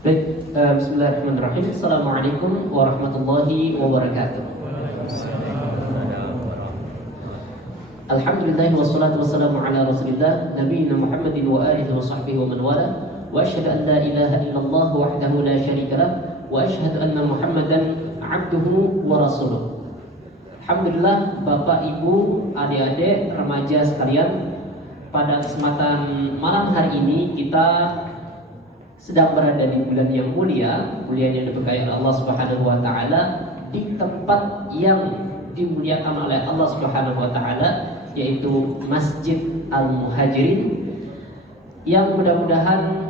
Baik, bismillahirrahmanirrahim. Assalamualaikum warahmatullahi wabarakatuh. Alhamdulillah wassalatu wassalamu ala rasulillah nabiyina Muhammadin wa alihi wa sahbihi wa man wala wa asyhadu an la ilaha illallah wahdahu la syarika lah wa asyhadu anna Muhammadan abduhu wa rasuluh. Alhamdulillah, Bapak, Ibu, adik-adik, remaja sekalian, pada kesempatan malam hari ini kita sedang berada di bulan yang mulia yang diberkahi oleh Allah Subhanahu wa taala, di tempat yang dimuliakan oleh Allah Subhanahu wa taala, yaitu Masjid Al-Muhajirin, yang mudah-mudahan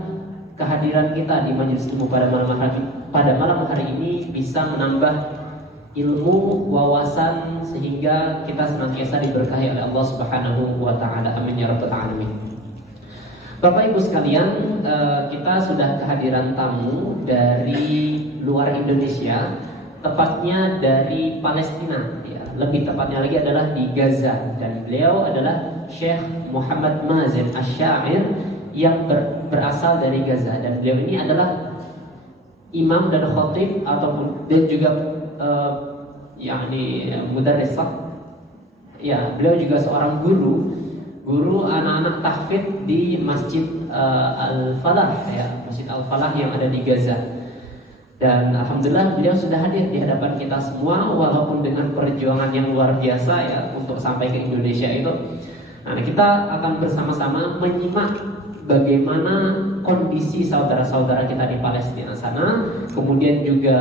kehadiran kita di majelis ilmu pada malam hari ini bisa menambah ilmu, wawasan, sehingga kita senantiasa diberkahi oleh Allah Subhanahu wa taala. Amin ya rabbal alamin. Bapak Ibu sekalian, kita sudah kehadiran tamu dari luar Indonesia, tepatnya dari Palestina, ya. Lebih tepatnya lagi adalah di Gaza, dan beliau adalah Syekh Muhammad Mazen Asy-Syair yang berasal dari Gaza, dan beliau ini adalah imam dan khatib ataupun dan juga yakni mudarris. Ya, beliau juga seorang guru anak-anak tahfidz di Masjid Al-Falah, ya, Masjid Al-Falah yang ada di Gaza. Dan alhamdulillah beliau sudah hadir di hadapan kita semua, walaupun dengan perjuangan yang luar biasa, ya, untuk sampai ke Indonesia itu. Nah, kita akan bersama-sama menyimak bagaimana kondisi saudara-saudara kita di Palestina sana, kemudian juga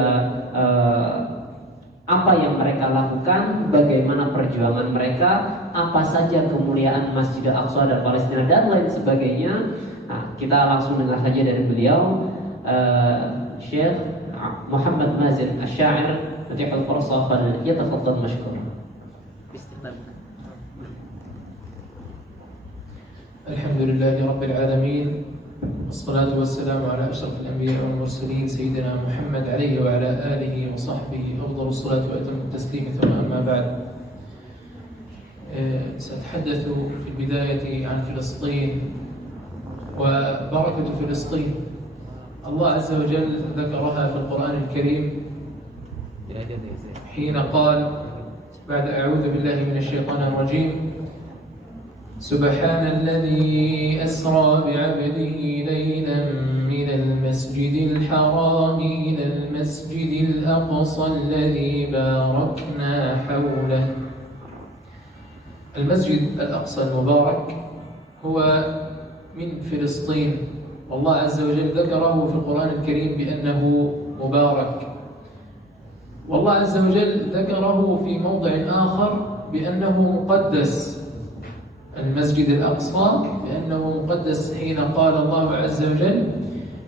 apa yang mereka lakukan, bagaimana perjuangan mereka, apa saja kemuliaan Masjidil Aqsa dan Palestina dan lain sebagainya. Nah, kita langsung dengar saja dari beliau, Syekh Muhammad Mazen Asy-Syair. Muti'al fursa fal yatafaddal mashkur. Alhamdulillahi rabbil alamin. Wassalatu wassalamu ala asyrafil anbiya'i wal mursalin sayyidina Muhammad alaihi wa ala alihi wa sahbihi afdalus salatu wa atammu taslim. Thumma amma ba'd. سأتحدث في البداية عن فلسطين وبركة فلسطين. الله عز وجل ذكرها في القرآن الكريم حين قال بعد أعوذ بالله من الشيطان الرجيم: سبحان الذي أسرى بعبده ليلا من المسجد الحرام إلى المسجد الأقصى الذي باركنا حوله. المسجد الأقصى المبارك هو من فلسطين، والله عز وجل ذكره في القرآن الكريم بأنه مبارك، والله عز وجل ذكره في موضع آخر بأنه مقدس. المسجد الأقصى بأنه مقدس حين قال الله عز وجل: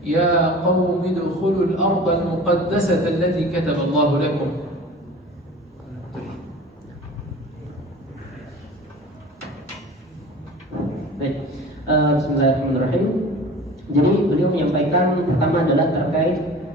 يا قوم ادخلوا الأرض المقدسة التي كتب الله لكم. Baik, bismillahirrahmanirrahim. Jadi beliau menyampaikan pertama adalah terkait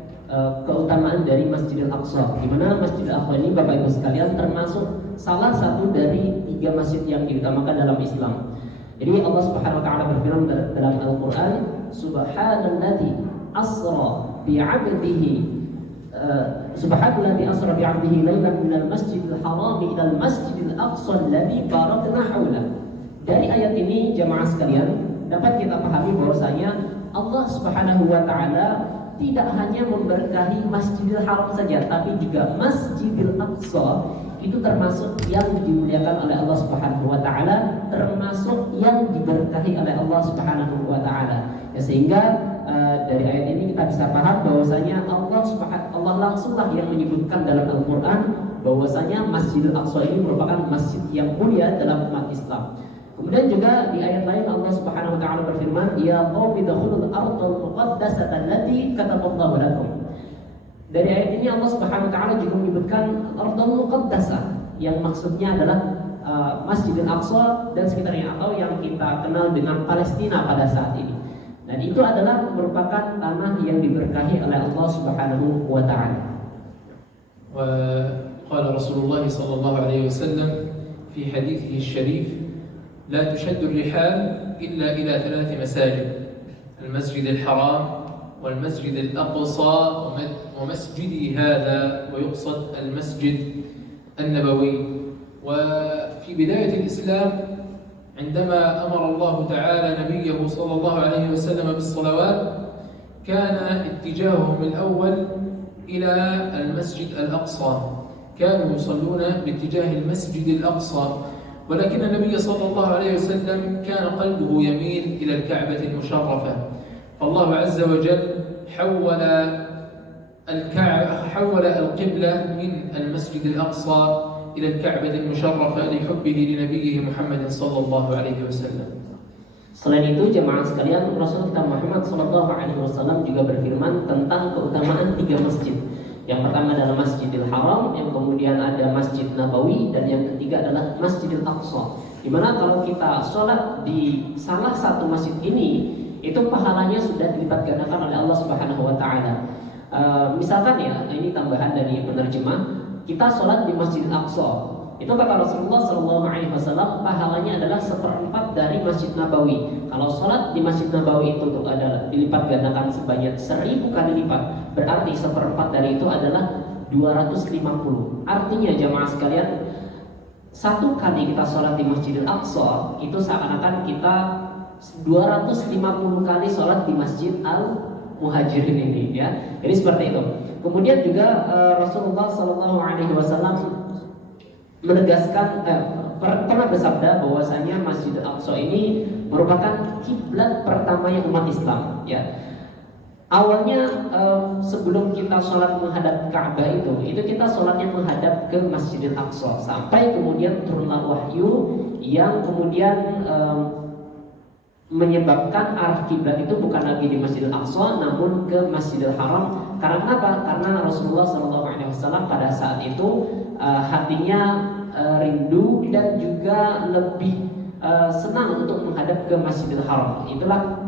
keutamaan dari Masjidil Aqsa, di mana Masjidil Aqsa ini, Bapak Ibu sekalian, termasuk salah satu dari 3 masjid yang diutamakan dalam Islam. Jadi Allah Subhanahu wa taala berfirman dalam Al-Qur'an, Subhanalladzi asra bi'abdihi Subhanalladzi asra bi'abdihi lailan minal masjidil haram ilal masjidil aqsa alladzi barakna haulah. Dari ayat ini, jamaah sekalian, dapat kita pahami bahwasanya Allah Subhanahu wa taala tidak hanya memberkahi Masjidil Haram saja, tapi juga Masjidil Aqsa itu termasuk yang dimuliakan oleh Allah Subhanahu wa taala, termasuk yang diberkahi oleh Allah Subhanahu wa taala. Ya, sehingga dari ayat ini kita bisa paham bahwasanya Allah langsunglah yang menyebutkan dalam Al-Qur'an bahwasanya Masjidil Aqsa ini merupakan masjid yang mulia dalam umat Islam. Kemudian juga di ayat lain Allah Subhanahu wa taala berfirman, "Ya qaumi dkhulul ardal muqaddasata allati kataballahu lakum." Dari ayat ini Allah Subhanahu wa taala juga menyebutkan ardal muqaddasah, yang maksudnya adalah Masjidil Aqsa dan sekitarnya, atau yang kita kenal dengan Palestina pada saat ini. Dan itu adalah merupakan tanah yang diberkahi oleh Allah Subhanahu wa taala. Wa qala Rasulullah sallallahu alaihi wasallam fi hadithihi syarif: لا تشد الرحال إلا إلى 3 مساجد: المسجد الحرام والمسجد الأقصى ومسجدي هذا، ويقصد المسجد النبوي. وفي بداية الإسلام عندما أمر الله تعالى نبيه صلى الله عليه وسلم بالصلوات كان اتجاههم الأول إلى المسجد الأقصى، كانوا يصلون باتجاه المسجد الأقصى، ولكن النبي صلى الله عليه وسلم كان قلبه يميل إلى الكعبة المشرفة، فالله عز وجل حول القبلة من المسجد الأقصى إلى الكعبة المشرفة لحبه لنبيه محمد صلى الله عليه وسلم. Selain itu jemaah sekalian, Rasul kita Muhammad Sallallahu Alaihi Wasallam juga berfirman tentang keutamaan 3 masjid. Yang pertama adalah Masjidil Haram, yang kemudian ada Masjid Nabawi, dan yang ketiga adalah Masjidil Aqsa. Dimana kalau kita sholat di salah satu masjid ini, itu pahalanya sudah dilipat gandakan oleh Allah Subhanahu Wa Taala. Misalkan ya, ini tambahan dari penerjemah, kita sholat di Masjidil Aqsa. Itu kata Rasulullah SAW, pahalanya adalah 1/4 dari Masjid Nabawi. Kalau sholat di Masjid Nabawi itu adalah dilipat gandakan sebanyak 1000 kali lipat, berarti 1/4 dari itu adalah 250. Artinya jamaah sekalian, 1 kali kita sholat di Masjidil Aqsa itu seakan-akan kita 250 kali sholat di Masjid Al-Muhajirin ini, ya. Jadi seperti itu. Kemudian juga Rasulullah SAW menegaskan pernah bersabda bahwasanya Masjidil Aqsa ini merupakan kiblat pertamanya umat Islam, ya. Awalnya sebelum kita sholat menghadap Ka'bah itu kita sholatnya menghadap ke Masjidil Aqsa, sampai kemudian turunlah wahyu yang kemudian menyebabkan arah kiblat itu bukan lagi di Masjidil Aqsa namun ke Masjidil Haram. Karena kenapa? Karena Rasulullah SAW pada saat itu hatinya rindu dan juga lebih senang untuk menghadap ke Masjidil Haram. Itulah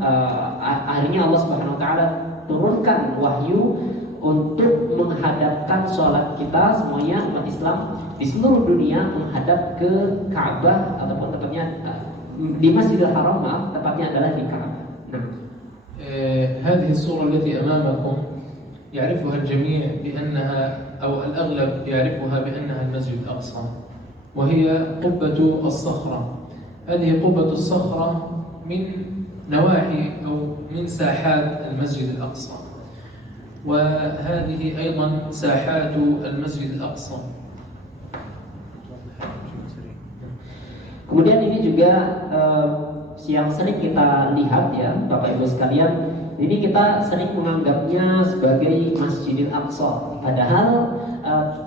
akhirnya Allah Subhanahu Wa Taala turunkan wahyu untuk menghadapkan sholat kita semuanya umat Islam di seluruh dunia menghadap ke Ka'bah, ataupun tepatnya di Masjidil Haram, tepatnya adalah di Ka'bah. Nah, هذه الصورة التي أمامكم يعرفها الجميع بأنها أو الأغلب يعرفها بأنها المسجد الأقصى، وهي قبة الصخرة. هذه قبة الصخرة من نواحي أو من ساحات المسجد الأقصى، وهذه أيضا ساحات المسجد الأقصى. Kemudian ini juga yang sering kita lihat, ya Bapak Ibu sekalian, ini kita sering menganggapnya sebagai Masjidil Aqsa, padahal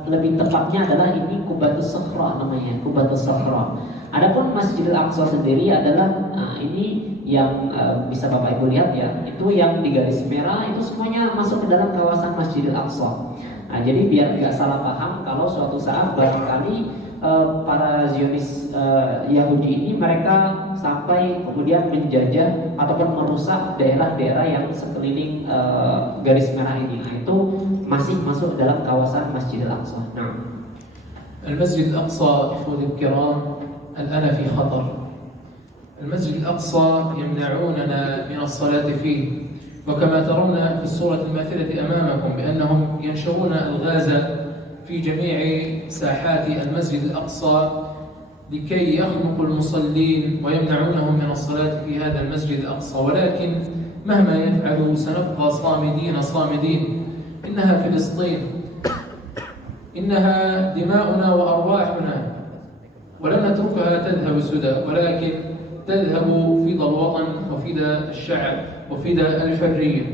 lebih tepatnya adalah ini Qubatus Sakhra namanya, Qubatus Sakhra. Adapun Masjidil Aqsa sendiri adalah ini yang bisa Bapak Ibu lihat, ya, itu yang di garis merah itu semuanya masuk ke dalam kawasan Masjidil Aqsa. Nah, jadi biar nggak salah paham kalau suatu saat barangkali para Zionis Yahudi ini mereka sampai kemudian menjajah ataupun merusak daerah-daerah yang sekeliling garis merah ini, nah, itu masih masuk dalam kawasan Masjidil Aqsa. Nah, المسجد الأقصى إخوتي الكرام الآن في خطر. المسجد الأقصى يمنعوننا من الصلاة فيه، وكما ترون في الصورة الماثلة أمامكم بأنهم ينشرون الغاز في جميع ساحات المسجد الأقصى لكي يخنقوا المصلين ويمنعونهم من الصلاة في هذا المسجد الأقصى. ولكن مهما يفعلوا سنبقى صامدين. إنها فلسطين، إنها دماؤنا وأرواحنا، ولن نتركها تذهب سدى، ولكن تذهب فداء الوطن وفداء الشعب وفداء الحرية.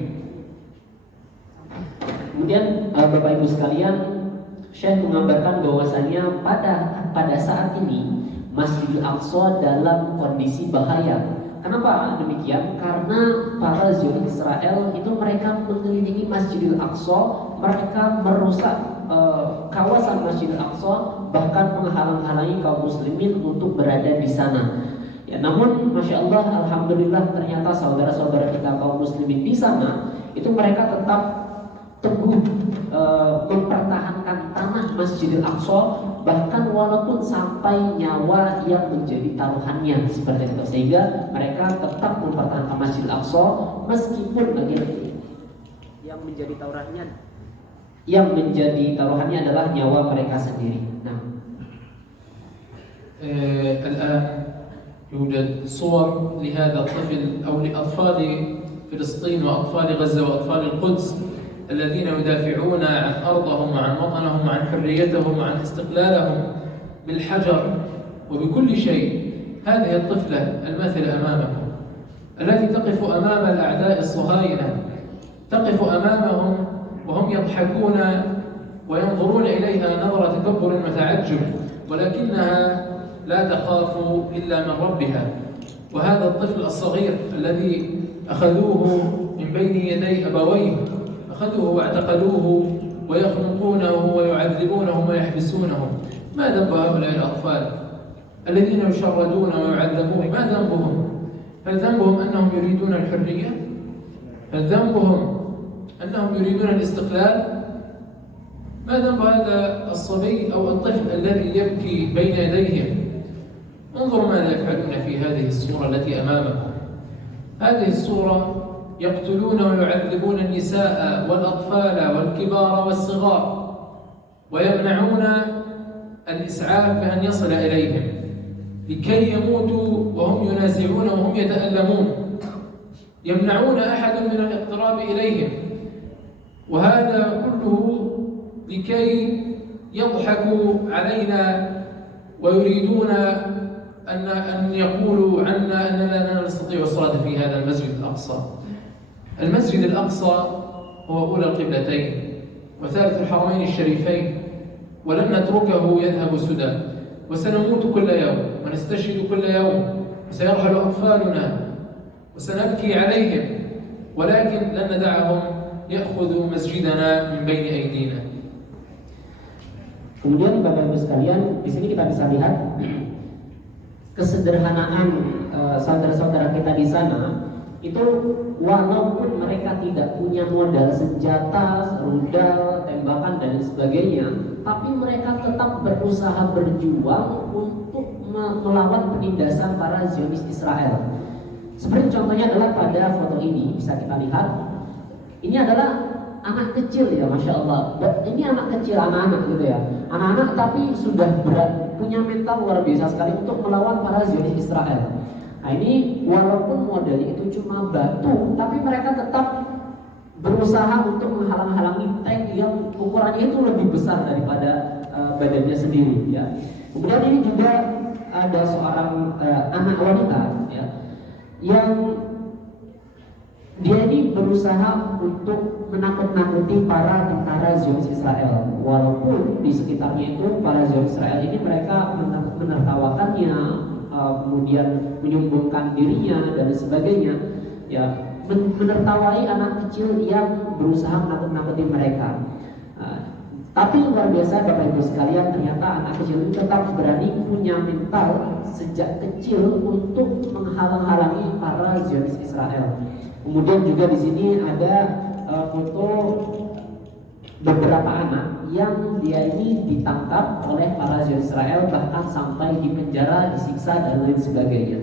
Kemudian Bapak Ibu sekalian, Syekh mengabarkan bahwasanya pada saat ini Masjidil Aqsa dalam kondisi bahaya. Kenapa demikian? Karena para Zionis Israel itu mereka mengelilingi Masjidil Aqsa, mereka merusak kawasan Masjidil Aqsa, bahkan menghalang-halangi kaum muslimin untuk berada di sana. Ya, namun Masya Allah, Alhamdulillah ternyata saudara-saudara kita kaum muslimin di sana itu mereka tetap teguh mempertahankan tanah Masjidil Aqsa, bahkan walaupun sampai nyawa yang menjadi taruhannya seperti itu, sehingga mereka tetap mempertahankan Masjidil Aqsa meskipun lagi yang menjadi taruhannya? Yang menjadi taruhannya adalah nyawa mereka sendiri. Nah, الآن يوجد صور لهذا الطفل أو لأطفال فلسطين وأطفال غزة وأطفال القدس الذين يدافعون عن أرضهم وعن وطنهم وعن حريتهم وعن استقلالهم بالحجر وبكل شيء. هذه الطفلة الماثلة أمامكم التي تقف أمام الأعداء الصهاينة، تقف أمامهم وهم يضحكون وينظرون إليها نظرة تكبر وتعجب، ولكنها لا تخاف إلا من ربها. وهذا الطفل الصغير الذي أخذوه من بين يدي أبويه، أخذوه واعتقلوه ويخنقونه ويعذبونه ويحبسونه، ما ذنب هؤلاء الأطفال الذين يشردون ويعذبون؟ ما ذنبهم؟ هل ذنبهم أنهم يريدون الحرية؟ هل ذنبهم أنهم يريدون الاستقلال؟ ما ذنب هذا الصبي أو الطفل الذي يبكي بين يديهم؟ انظروا ماذا يفعلون في هذه الصورة التي أمامكم. هذه الصورة يقتلون ويعذبون النساء والأطفال والكبار والصغار، ويمنعون الإسعاف بأن يصل إليهم لكي يموتوا وهم ينازعون وهم يتألمون، يمنعون أحد من الاقتراب إليهم، وهذا كله لكي يضحكوا علينا ويريدون أن يقولوا عنا أننا لا نستطيع الصلاة في هذا المسجد الأقصى. المسجد الأقصى هو أولى القبلتين وثالث الحرمين الشريفين، ولن نتركه يذهب سدى، وسنموت كل يوم ونستشهد كل يوم وسيرحل أطفالنا وسنبكي عليهم، ولكن لن ندعهم يأخذوا مسجدنا من بين أيدينا. kemudian Bapak Ibu sekalian, di sini kita bisa lihat kesederhanaan saudara-saudara kita di sana. Itu walaupun mereka tidak punya modal senjata, rudal, tembakan dan sebagainya, tapi mereka tetap berusaha berjuang untuk melawan penindasan para Zionis Israel. Seperti contohnya adalah pada foto ini bisa kita lihat. Ini adalah anak kecil ya, Masya Allah. Ini anak kecil, anak-anak gitu ya. Anak-anak tapi sudah berat, punya mental luar biasa sekali untuk melawan para Zionis Israel. Nah ini walaupun modalnya itu cuma batu, tapi mereka tetap berusaha untuk menghalang-halangi tank yang ukurannya itu lebih besar daripada badannya sendiri ya. Kemudian ini juga ada seorang anak wanita ya, yang dia ini berusaha untuk menakut-nakuti para tentara Zionis Israel. Walaupun di sekitarnya itu para Zionis Israel ini mereka menertawakannya, kemudian menyumbungkan dirinya dan sebagainya, ya, menertawai anak kecil yang berusaha menakut-nakuti mereka. Tapi luar biasa Bapak Ibu sekalian, ternyata anak kecil itu tetap berani, punya mental sejak kecil untuk menghalang-halangi para Zionis Israel. Kemudian juga di sini ada foto beberapa anak yang dia ini ditangkap oleh para Zionis Israel, bahkan sampai di penjara, disiksa dan lain sebagainya.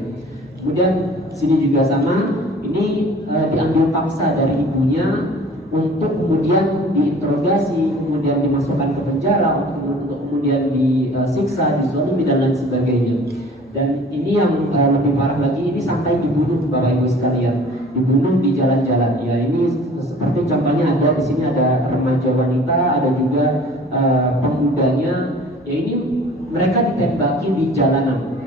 Kemudian di sini juga sama, ini diambil paksa dari ibunya untuk kemudian diinterogasi, kemudian dimasukkan ke penjara, untuk kemudian disiksa, dizalimi dan lain sebagainya. Dan ini yang lebih parah lagi, ini sampai dibunuh Bapak Ibu sekalian, dibunuh di jalan-jalan. Ya ini seperti contohnya ada di sini ada remaja wanita, ada juga pemudanya. Ya ini mereka ditembaki di jalanan.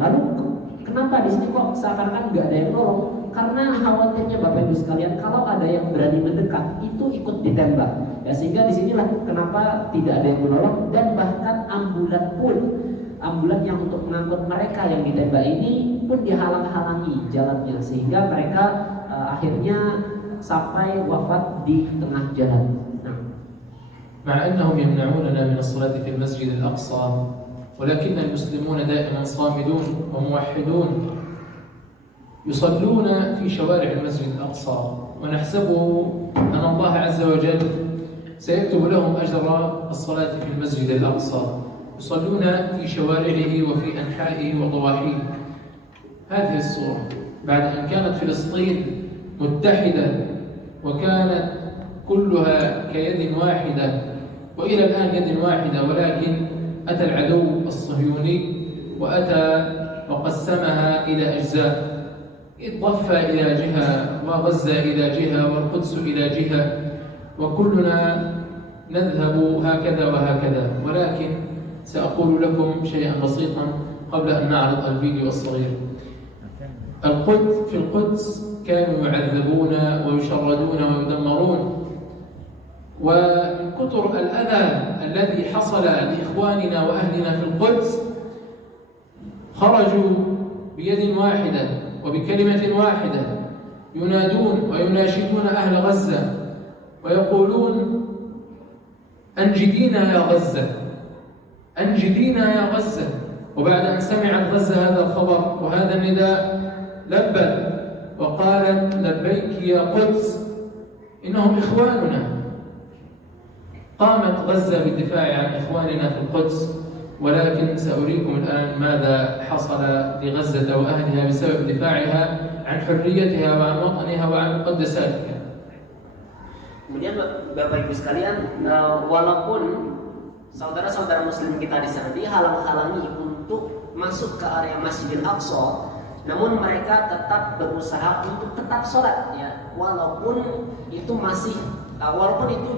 Lalu kenapa di sini kok seakan-akan nggak ada yang nolong? Karena khawatirnya Bapak Ibu sekalian, kalau ada yang berani mendekat itu ikut ditembak. Ya sehingga di sinilah kenapa tidak ada yang menolong, dan bahkan ambulan yang untuk mengangkut mereka yang ditembak ini pun dihalang-halangi jalannya, sehingga mereka akhirnya sampai wafat di tengah jalan. مع أنهم يمنعوننا من الصلاة في المسجد الأقصى، ولكن المسلمون دائما صامدون وموحدون يصلون في شوارع المسجد الأقصى، ونحسبه أن الله عز وجل سيكتب لهم أجر الصلاة في المسجد الأقصى. يصلون في شوارعه وفي أنحائه وضواحيه. هذه الصورة بعد أن كانت فلسطين متحدة وكانت كلها كيد واحدة، وإلى الآن يد واحدة، ولكن أتى العدو الصهيوني وأتى وقسمها إلى أجزاء، الضفة إلى جهة وغزة إلى جهة والقدس إلى جهة، وكلنا نذهب هكذا وهكذا. ولكن سأقول لكم شيئا بسيطا قبل أن نعرض الفيديو الصغير. في القدس كانوا يعذبون ويشردون ويدمرون، ومن كثر الأذى الذي حصل لإخواننا وأهلنا في القدس خرجوا بيد واحدة وبكلمة واحدة ينادون ويناشدون أهل غزة ويقولون: أنجدينا يا غزة، أنجدينا يا غزة. وبعد أن سمعت غزة هذا الخبر وهذا النداء لبت وقالت: لبيك يا قدس، إنهم إخواننا. قامت غزة بالدفاع عن إخواننا في القدس، ولكن سأريكم الآن ماذا حصل لغزة وأهلها بسبب دفاعها عن حريتها وعن وطنها وعن مقدساتها. Kemudian Bapak Ibu sekalian, walaupun saudara-saudara muslim kita di sana dihalang-halangi untuk masuk ke area Masjidil Aqsa, namun mereka tetap berusaha untuk tetap sholat, ya, walaupun itu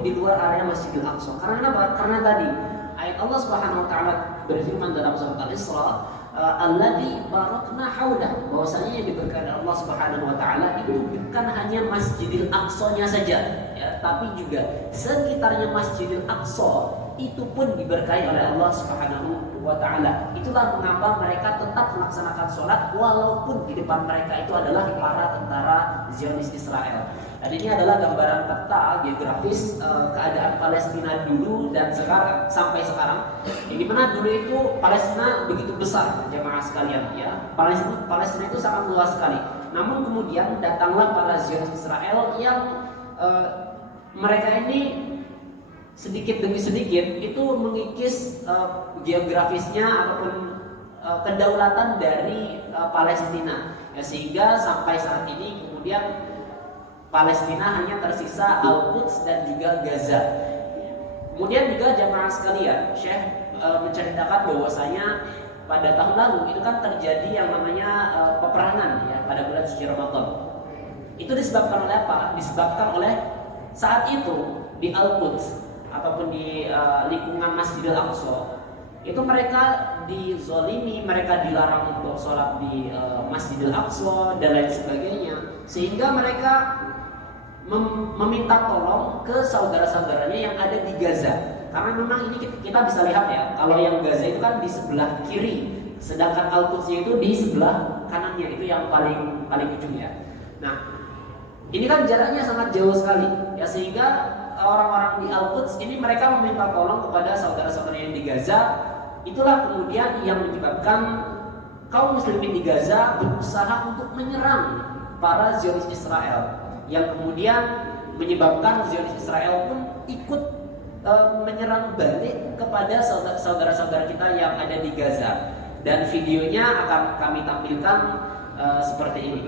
di luar area Masjidil Aqsa. Karena apa? Karena tadi ayat Allah Subhanahu wa taala berfirman dalam surat Al-Isra, alladzi barakna haulah, bahwasanya yang diberkahi Allah Subhanahu wa taala itu bukan hanya Masjidil Aqsa-nya saja, ya, tapi juga sekitarnya Masjidil Aqsa itu pun diberkahi oleh Allah Subhanahu wa taala. Itulah mengapa mereka tetap melaksanakan sholat walaupun di depan mereka itu adalah para tentara Zionis Israel. Dan ini adalah gambaran peta geografis keadaan Palestina dulu dan sekarang sampai sekarang. Yang dimana dulu itu Palestina begitu besar, jemaah sekalian, ya. Palestina itu sangat luas sekali. Namun kemudian datanglah para Zionis Israel yang mereka ini sedikit demi sedikit itu mengikis geografisnya ataupun kedaulatan dari Palestina, ya, sehingga sampai saat ini kemudian Palestina hanya tersisa Al-Quds dan juga Gaza. Kemudian juga jamaah sekalian, Syekh menceritakan bahwasanya pada tahun lalu itu kan terjadi yang namanya peperangan, ya, pada bulan suci Ramadan. Itu disebabkan oleh apa? Disebabkan oleh saat itu di Al-Quds ataupun di lingkungan Masjidil Aqsa itu mereka dizolimi, mereka dilarang untuk sholat di Masjidil Aqsa dan lain sebagainya, sehingga mereka meminta tolong ke saudara-saudaranya yang ada di Gaza. Karena memang ini kita bisa lihat, ya, kalau yang Gaza itu kan di sebelah kiri, sedangkan Al-Qudsnya itu di sebelah kanannya, itu yang paling ujung, ya. Nah, ini kan jaraknya sangat jauh sekali, ya, sehingga orang-orang di Al-Quds ini mereka meminta tolong kepada saudara-saudara yang di Gaza. Itulah kemudian yang menyebabkan kaum muslimin di Gaza berusaha untuk menyerang para Zionis Israel, yang kemudian menyebabkan Zionis Israel pun ikut menyerang balik kepada saudara-saudara kita yang ada di Gaza. Dan videonya akan kami tampilkan seperti ini.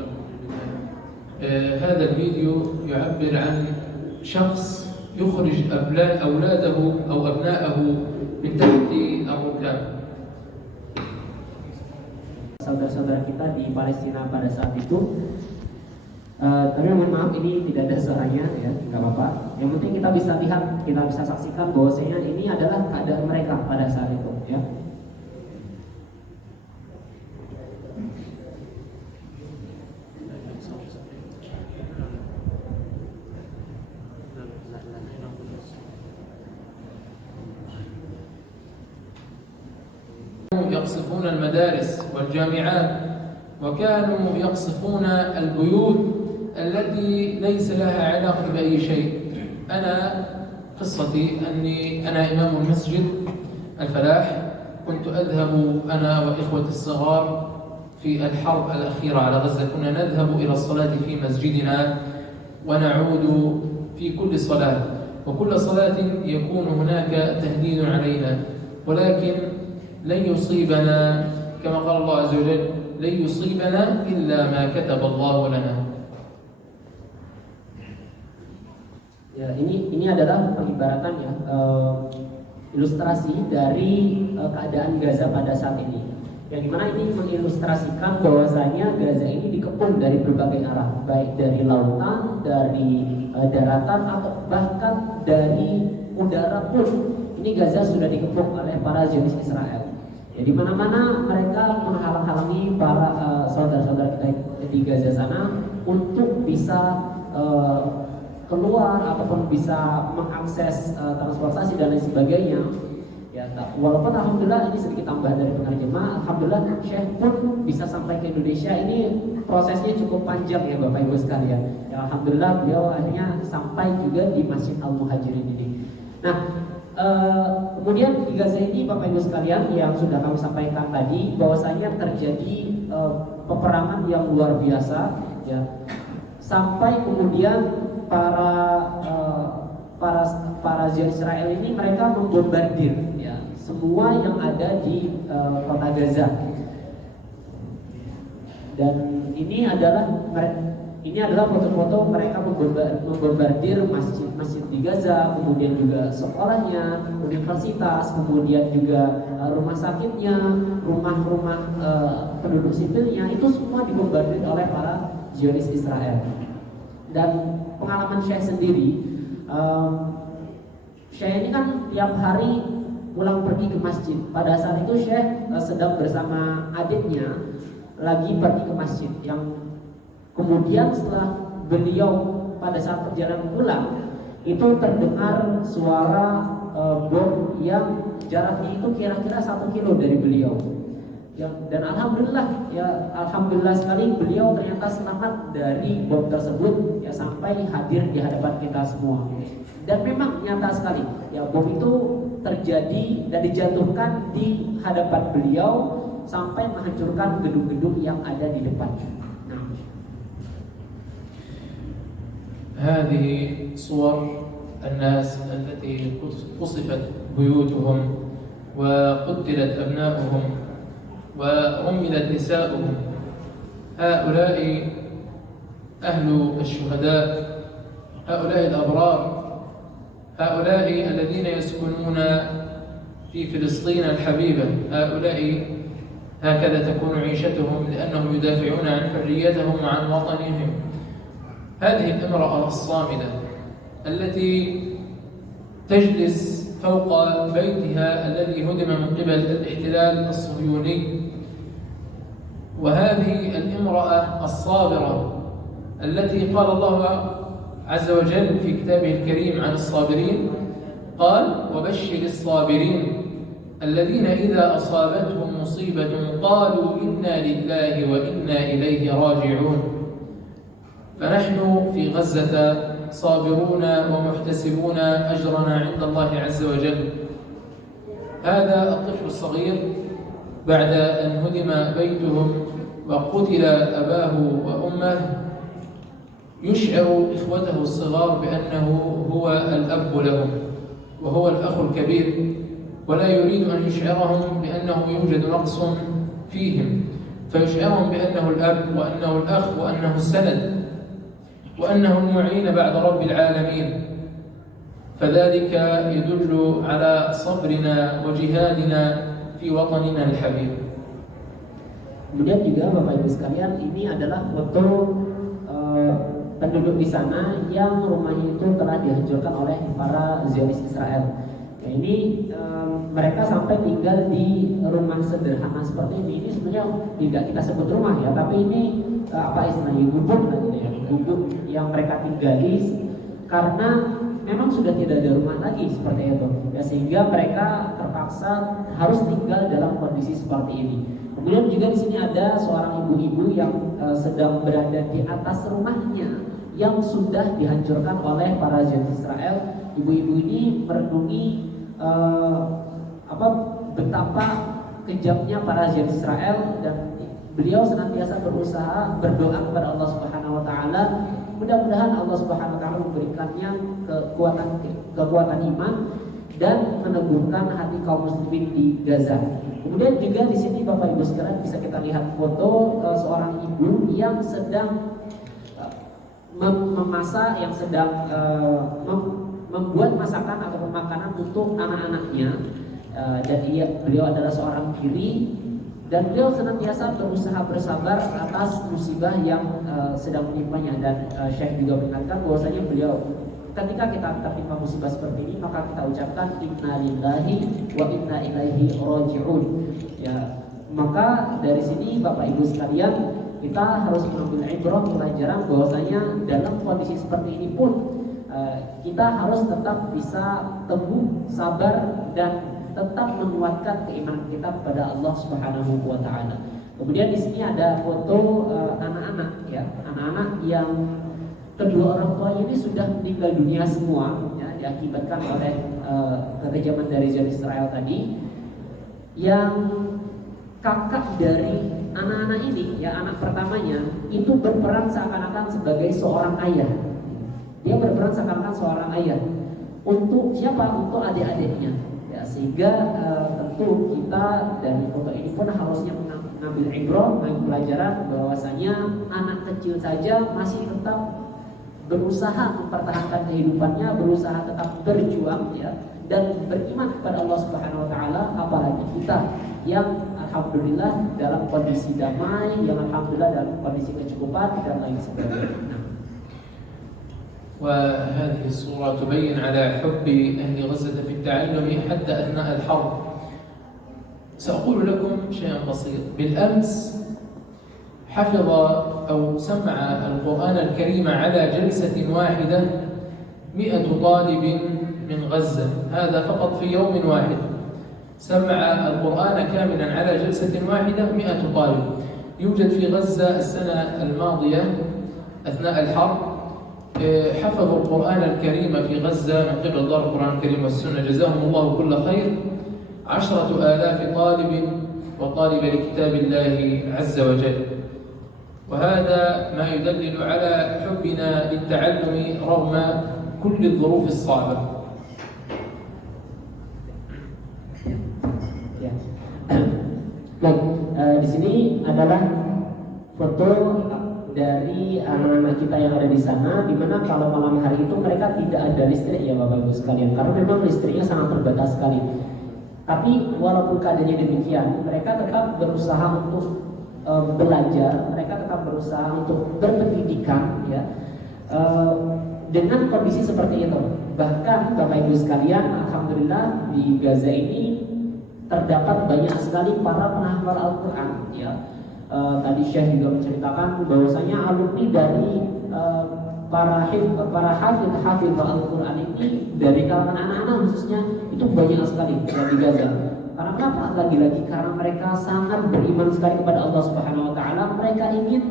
هذا الفيديو يعبر عن شخص يخرج أولاده أو أبناءه من تحت الركاب. Saudara-saudara kita di Palestina pada saat itu, tapi mohon maaf ini tidak ada suaranya, ya, nggak apa-apa. Yang penting kita bisa lihat, kita bisa saksikan bahwasanya ini adalah keadaan mereka pada saat itu, ya. يقصفون المدارس والجامعات، وكانوا يقصفون البيوت التي ليس لها علاقة بأي شيء. أنا قصتي أني أنا إمام المسجد الفلاح، كنت أذهب أنا وإخوتي الصغار في الحرب الأخيرة على غزة، كنا نذهب إلى الصلاة في مسجدنا ونعود في كل صلاة، وكل صلاة يكون هناك تهديد علينا، ولكن لن يصيبنا كما قال الله عز وجل: لن يصيبنا إلا ما كتب الله لنا. Ya, ini adalah pengibaratan ya, ilustrasi dari keadaan Gaza pada saat ini. Yang dimana ini mengilustrasikan bahwasanya Gaza ini dikepung dari berbagai arah, baik dari lautan, dari daratan, atau bahkan dari udara pun. Ini Gaza sudah dikepung oleh para Zionis Israel. Ya, di mana-mana mereka menghalang-halangi para saudara-saudara kita di Gaza sana untuk bisa keluar ataupun bisa mengakses transportasi dan lain sebagainya. Ya, walaupun alhamdulillah ini sedikit tambah dari penerjemah, alhamdulillah Syekh pun bisa sampai ke Indonesia. Ini prosesnya cukup panjang ya Bapak Ibu sekalian. Ya, alhamdulillah beliau akhirnya sampai juga di Masjid Al-Muhajirin ini. Nah, kemudian di Gaza ini Bapak Ibu sekalian yang sudah kami sampaikan tadi, bahwasanya terjadi peperangan yang luar biasa ya, sampai kemudian para Zionis Israel ini mereka membombardir ya semua yang ada di kota Gaza. Dan ini adalah foto-foto mereka membombardir masjid di Gaza, kemudian juga sekolahnya, universitas, kemudian juga rumah sakitnya, rumah-rumah penduduk sipilnya, itu semua dibombardir oleh para Zionis Israel. Dan pengalaman Syekh sendiri, Syekh ini kan tiap hari pulang pergi ke masjid. Pada saat itu Syekh sedang bersama adiknya lagi pergi ke masjid. Yang kemudian setelah beliau pada saat perjalanan pulang, itu terdengar suara bom yang jaraknya itu kira-kira 1 kilo dari beliau. Dan alhamdulillah sekali beliau ternyata selamat dari bom tersebut ya, sampai hadir di hadapan kita semua. Dan memang nyata sekali ya, bom itu terjadi dan dijatuhkan di hadapan beliau sampai menghancurkan gedung-gedung yang ada di depannya. Nah, هذه صور الناس التي قصفت بيوتهم وقتلت أبناؤهم وأملت نساؤهم. هؤلاء أهل الشهداء، هؤلاء الأبرار، هؤلاء الذين يسكنون في فلسطين الحبيبة. هؤلاء هكذا تكون عيشتهم لأنهم يدافعون عن حريتهم وعن وطنهم. هذه الامرأة الصامدة التي تجلس فوق بيتها الذي هدم من قبل الاحتلال الصهيوني، وهذه الامرأة الصابرة التي قال الله عز وجل في كتابه الكريم عن الصابرين، قال: وبشر الصابرين الذين إذا أصابتهم مصيبة قالوا إنا لله وإنا إليه راجعون. فنحن في غزة صابرون ومحتسبون أجرنا عند الله عز وجل. هذا الطفل الصغير بعد أن هدم بيتهم وقتل أباه وأمه يشعر إخوته الصغار بأنه هو الأب لهم وهو الأخ الكبير، ولا يريد أن يشعرهم بأنه يوجد نقص فيهم، فيشعرهم بأنه الأب وأنه الأخ وأنه السند وأنه المعين بعد رب العالمين. فذلك يدل على صبرنا وجهادنا في وطننا الحبيب. Kemudian juga Bapak Ibu sekalian, ini adalah foto penduduk di sana yang rumahnya itu telah dihancurkan oleh para Zionis Israel. Ya, ini mereka sampai tinggal di rumah sederhana seperti ini. Ini sebenarnya tidak kita sebut rumah ya, tapi ini apa istilahnya, gubuk ya, gubuk yang mereka tinggali karena memang sudah tidak ada rumah lagi seperti itu. Ya, sehingga mereka terpaksa harus tinggal dalam kondisi seperti ini. Kemudian juga di sini ada seorang ibu-ibu yang sedang berada di atas rumahnya yang sudah dihancurkan oleh para Zionis Israel. Ibu-ibu ini merenungi betapa kejamnya para Zionis Israel, dan beliau senantiasa berusaha berdoa kepada Allah Subhanahu wa taala. Mudah-mudahan Allah Subhanahu wa taala memberikannya kekuatan iman dan meneguhkan hati kaum muslimin di Gaza. Kemudian juga di sini Bapak Ibu sekalian bisa kita lihat foto seorang ibu yang sedang memasak, yang sedang membuat masakan atau makanan untuk anak-anaknya, dan beliau adalah seorang diri, dan beliau senantiasa berusaha bersabar atas musibah yang sedang menimpanya. Dan Syekh juga mengingatkan bahwasanya beliau, ketika kita tertimpa musibah seperti ini, maka kita ucapkan inna lillahi wa inna ilaihi raji'un. Ya, maka dari sini Bapak Ibu sekalian, kita harus mengambil ibrah, pelajaran bahwasanya dalam kondisi seperti ini pun kita harus tetap bisa teguh, sabar, dan tetap menguatkan keimanan kita kepada Allah Subhanahu wa taala. Kemudian di sini ada foto anak-anak, ya, anak-anak yang kedua orang tuanya ini sudah meninggal dunia semua, ya, diakibatkan oleh kekejaman dari Zionis Israel tadi. Yang kakak dari anak-anak ini, ya, anak pertamanya itu berperan seakan-akan sebagai seorang ayah. Dia berperan seakan-akan seorang ayah untuk siapa? Untuk adik-adiknya. Ya, sehingga tentu kita dari foto ini pun harusnya mengambil ibrah, mengambil pelajaran bahwasanya anak kecil saja masih tetap berusaha mempertahankan kehidupannya, berusaha tetap berjuang, ya, dan beriman kepada Allah Subhanahu wa taala, apalagi kita yang alhamdulillah dalam kondisi damai, yang alhamdulillah dalam kondisi kecukupan dan lain sebagainya. وهذه الصورة تبين على حب أهل غزة في التعلم حتى أثناء الحرب. سأقول لكم شيئا بسيط. بالأمس حفظ أو سمع القرآن الكريم على جلسة واحدة 100 طالب من غزة، هذا فقط في يوم واحد سمع القرآن كاملا على جلسة واحدة 100 طالب. يوجد في غزة السنة الماضية أثناء الحرب حفظوا القرآن الكريم في غزة من قبل دار القرآن الكريم والسنة جزاهم الله كل خير 10,000 طالب وطالب لكتاب الله عز وجل. وهذا ما يدلل على حبنا للتعلم رغم كل الظروف الصعبة. Di sini adalah foto dari anak-anak kita yang ada di sana, di mana kalau malam hari itu mereka tidak ada listrik, ya Bapak Ibu sekalian, karena memang listriknya sangat terbatas sekali. Tapi walaupun keadaannya demikian, mereka tetap berusaha untuk belajar, mereka tetap berusaha untuk berpendidikan, ya, dengan kondisi seperti itu. Bahkan Bapak Ibu sekalian, alhamdulillah di Gaza ini terdapat banyak sekali para penghafal Al-Quran, ya. Tadi Syekh juga menceritakan bahwasanya alumni dari para hafidh Al-Quran ini dari kalangan anak-anak khususnya itu banyak sekali di Gaza. Karena kenapa? Lagi-lagi karena mereka sangat beriman sekali kepada Allah Subhanahu wa taala. Mereka ingin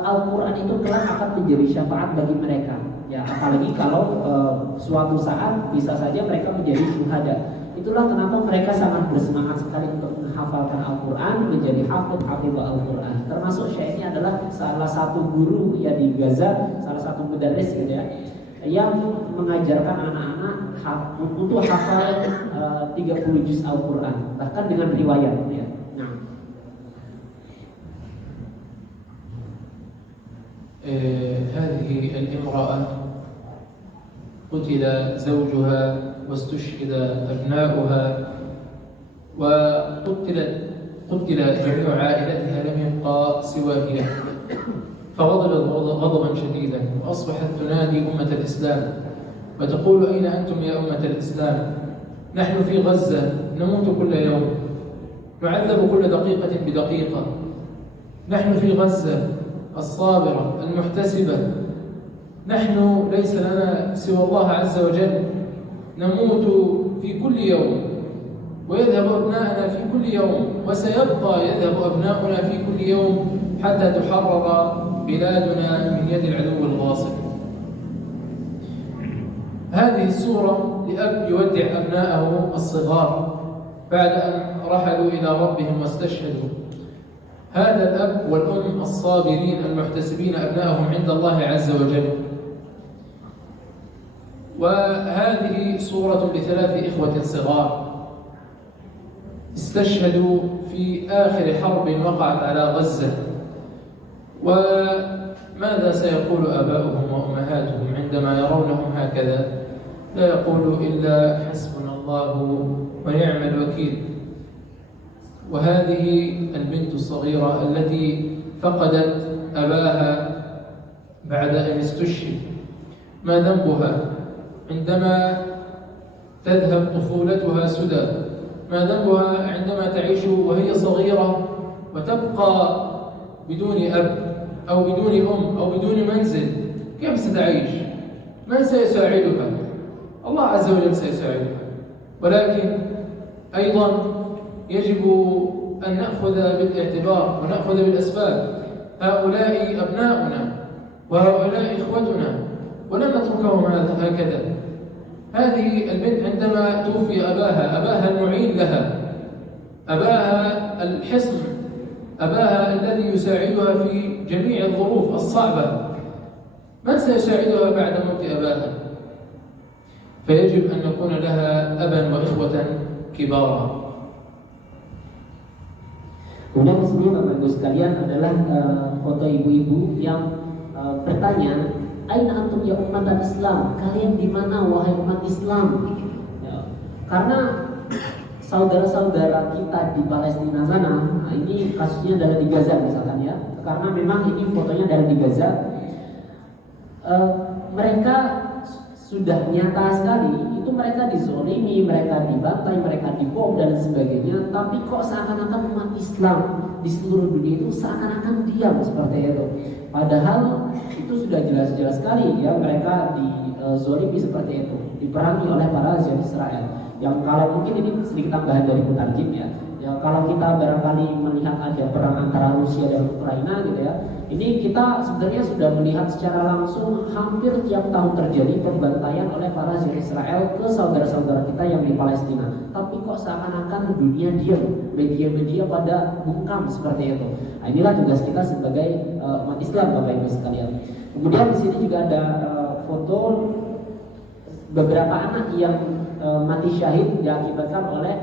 Al-Quran itu kelak akan menjadi syafaat bagi mereka. Ya, apalagi kalau suatu saat bisa saja mereka menjadi syuhada. Itulah kenapa mereka sangat bersemangat sekali untuk menghafalkan Al-Quran, menjadi hafidh Al-Quran. Termasuk Syekh ini adalah salah satu guru ya di Gaza, salah satu mudarris gitu ya, yang mengajarkan anak-anak untuk hafal 30 juz Al-Quran, bahkan dengan riwayat ya. Nah. هذه الامرأة قتل زوجها واستشهد أبناؤها وقتل جميع عائلتها، لم يبقى سوى هي، فغضبت غضبا شديدا وأصبحت تنادي أمة الإسلام وتقول أين أنتم يا أمة الإسلام؟ نحن في غزة نموت كل يوم، نعذب كل دقيقة بدقيقة، نحن في غزة الصابرة المحتسبة، نحن ليس لنا سوى الله عز وجل، نموت في كل يوم ويذهب أبناؤنا في كل يوم وسيبقى يذهب أبناؤنا في كل يوم حتى تحرر بلادنا من يد العدو الغاصب. هذه الصورة لأب يودع أبناءه الصغار بعد أن رحلوا إلى ربهم واستشهدوا. هذا الأب والأم الصابرين المحتسبين أبنائهم عند الله عز وجل. وهذه صورة ل3 إخوة صغار استشهدوا في آخر حرب وقعت على غزة، ماذا سيقول آباؤهم وأمهاتهم عندما يرونهم هكذا؟ لا يقول إلا حسبنا الله ونعم الوكيل. وهذه البنت الصغيرة التي فقدت أباها بعد أن استشهد، ما ذنبها عندما تذهب طفولتها سدى؟ ما ذنبها عندما تعيش وهي صغيرة وتبقى بدون أب أو بدون أم أو بدون منزل؟ كيف ستعيش؟ من سيساعدها؟ الله عز وجل سيساعدها. ولكن أيضا يجب أن نأخذ بالاعتبار ونأخذ بالأسباب. هؤلاء أبناؤنا وهؤلاء إخوتنا ولن نتركهم هكذا. هذه البنت عندما توفي أباها المعين لها، أباها الحصن، أباها الذي يساعدها في جميع الظروف الصعبة، من سيساعدها بعد موت أباها؟ فيجب أن نكون لها أبا وإخوة كبارا. Kemudian di sini Bapak Ibu sekalian adalah foto ibu-ibu yang bertanya, "Aina antum ya umat Islam? Kalian di mana wahai umat Islam?" Ya, karena saudara-saudara kita di Palestina sana, nah ini kasusnya adalah di Gaza misalkan ya, karena memang ini fotonya adalah di Gaza. Mereka sudah nyata sekali, itu mereka dizolimi, mereka dibantai, mereka dibom dan sebagainya. Tapi kok seakan-akan umat Islam di seluruh dunia itu seakan-akan diam seperti itu. Padahal itu sudah jelas-jelas sekali ya, mereka dizolimi seperti itu, diperangi oleh para Zionis Israel. Yang kalau mungkin ini sedikit tambahan dari mutarjim ya. Ya kalau kita barangkali melihat ada perang antara Rusia dan Ukraina gitu ya, ini kita sebenarnya sudah melihat secara langsung hampir tiap tahun terjadi pembantaian oleh para Zionis Israel ke saudara-saudara kita yang di Palestina. Tapi kok seakan-akan dunia diam, media-media pada bungkam seperti itu. Nah, inilah tugas kita sebagai umat Islam, Bapak Ibu sekalian. Kemudian di sini juga ada foto beberapa anak yang mati syahid diakibatkan oleh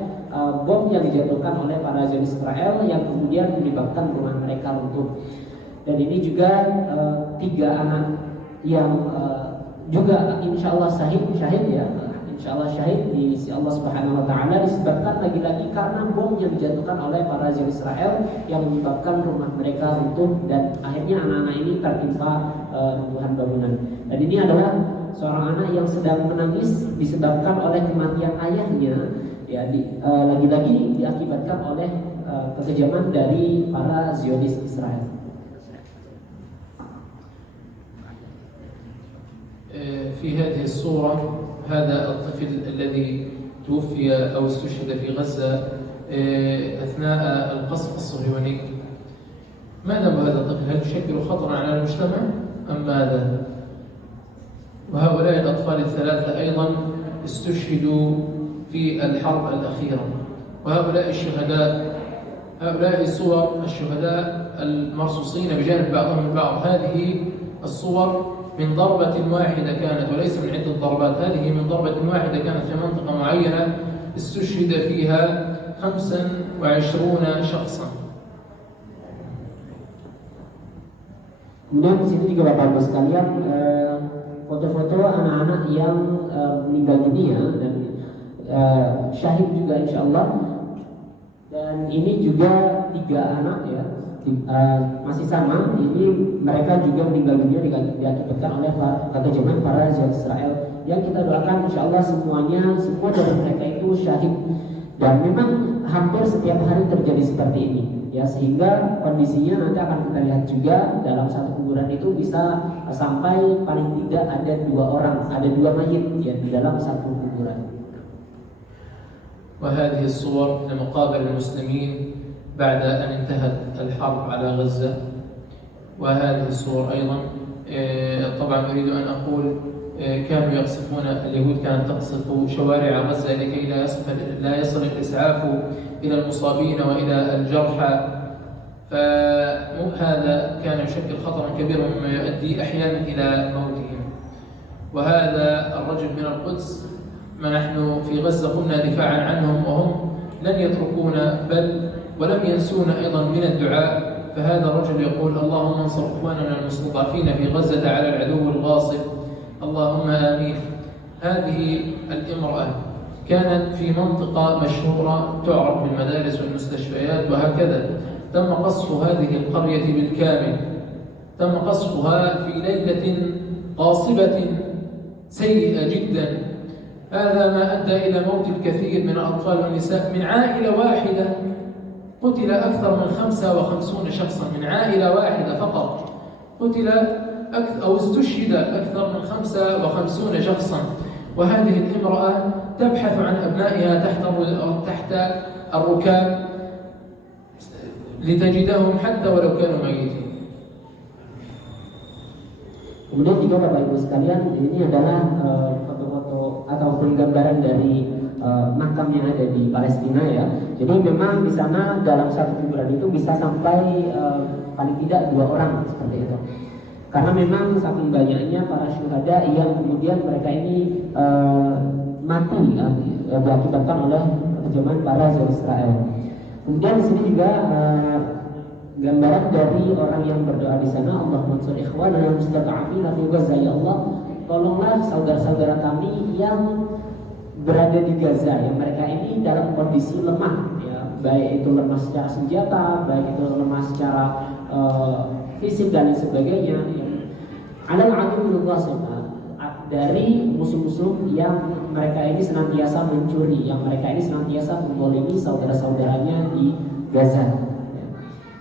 bom yang dijatuhkan oleh para Zionis Israel yang kemudian menyebabkan rumah mereka runtuh. Dan ini juga 3 anak yang juga insya Allah syahid ya, insya Allah syahid di sisi Allah Subhanahu Wa Taala disebabkan lagi-lagi karena bom yang dijatuhkan oleh para Zionis Israel yang menyebabkan rumah mereka runtuh dan akhirnya anak-anak ini tertimpa runtuhan bangunan. Dan ini adalah seorang anak yang sedang menangis disebabkan oleh kematian ayahnya ya, lagi-lagi diakibatkan oleh kekejaman dari para Zionis Israel. في هذه الصورة هذا الطفل الذي توفي أو استشهد في غزة أثناء القصف الصهيوني. ماذا بهذا الطفل؟ هل يشكل خطرا على المجتمع أم ماذا؟ وهؤلاء الأطفال الثلاثة أيضا استشهدوا في الحرب الأخيرة. وهؤلاء الشهداء، هؤلاء صور الشهداء المرصوصين بجانب بعضهم البعض. هذه الصور من ضربة واحدة كانت وليس من عدة ضربات، هذه من ضربة واحدة كانت في منطقة معينة استشهد فيها 25 شخصا. Kemudian di sini juga Bapak Ibu sekalian foto-foto anak-anak yang meninggal dunia dan syahid juga insya Allah. Dan ini juga 3 anak ya, masih sama. Ini mereka juga meninggal dunia diakibatkan oleh kekejaman para Zionis Israel. Yang kita doakan insya Allah semua dari mereka itu syahid. Dan memang hampir setiap hari terjadi seperti ini ya, sehingga kondisinya nanti akan kita lihat juga dalam satu kuburan itu bisa sampai paling tidak ada 2 orang, ada 2 mayit ya di dalam satu kuburan. وهذه الصور لمقابر المسلمين بعد أن انتهت الحرب على غزة. وهذه الصور أيضا طبعا أريد أن أقول كانوا يقصفون، اليهود كانت تقصف شوارع غزة لكي لا يصل الإسعاف إلى المصابين وإلى الجرحى، فهذا كان يشكل خطرا كبيرا مما يؤدي أحيانا إلى موتهم. وهذا الرجل من القدس ما نحن في غزة قمنا دفاعا عنهم وهم لن يتركونا بل ولم ينسونا أيضا من الدعاء، فهذا الرجل يقول اللهم انصر إخواننا المستضعفين في غزة على العدو الغاصب، اللهم آمين. هذه الامرأة كانت في منطقة مشهورة تعرف بالمدارس والمستشفيات وهكذا، تم قصف هذه القرية بالكامل، تم قصفها في ليلة قاصبة سيئة جدا. هذا ما أدى إلى موت الكثير من الأطفال والنساء. من عائلة واحدة قتل أكثر من 55 شخصا، من عائلة واحدة فقط قتل أو استشهد أكثر من 55 شخصا. وهذه الامرأة تبحث عن أبنائها تحت الركام لتجدهم حتى ولو كانوا ميتين. Kemudian juga Bapak Ibu sekalian, ini adalah foto-foto ataupun gambaran dari makam yang ada di Palestina ya. Jadi memang di sana dalam satu kuburan itu bisa sampai paling tidak 2 orang seperti itu. Karena memang saking banyaknya para syuhada yang kemudian mereka ini mati diakibatkan oleh kekejaman para Israel. Kemudian di sini juga gambaran dari orang yang berdoa di sana, Allahumma ansur ikhwanana al-mustad'afina fi Gaza, ya Allah, tolonglah saudara-saudara kami yang berada di Gaza, yang mereka ini dalam kondisi lemah, ya, baik itu lemah secara senjata, baik itu lemah secara fisik dan sebagainya. Alal aduwwil ghasib, dari musuh-musuh yang mereka ini senantiasa mencuri, yang mereka ini senantiasa menzalimi saudara-saudaranya di Gaza.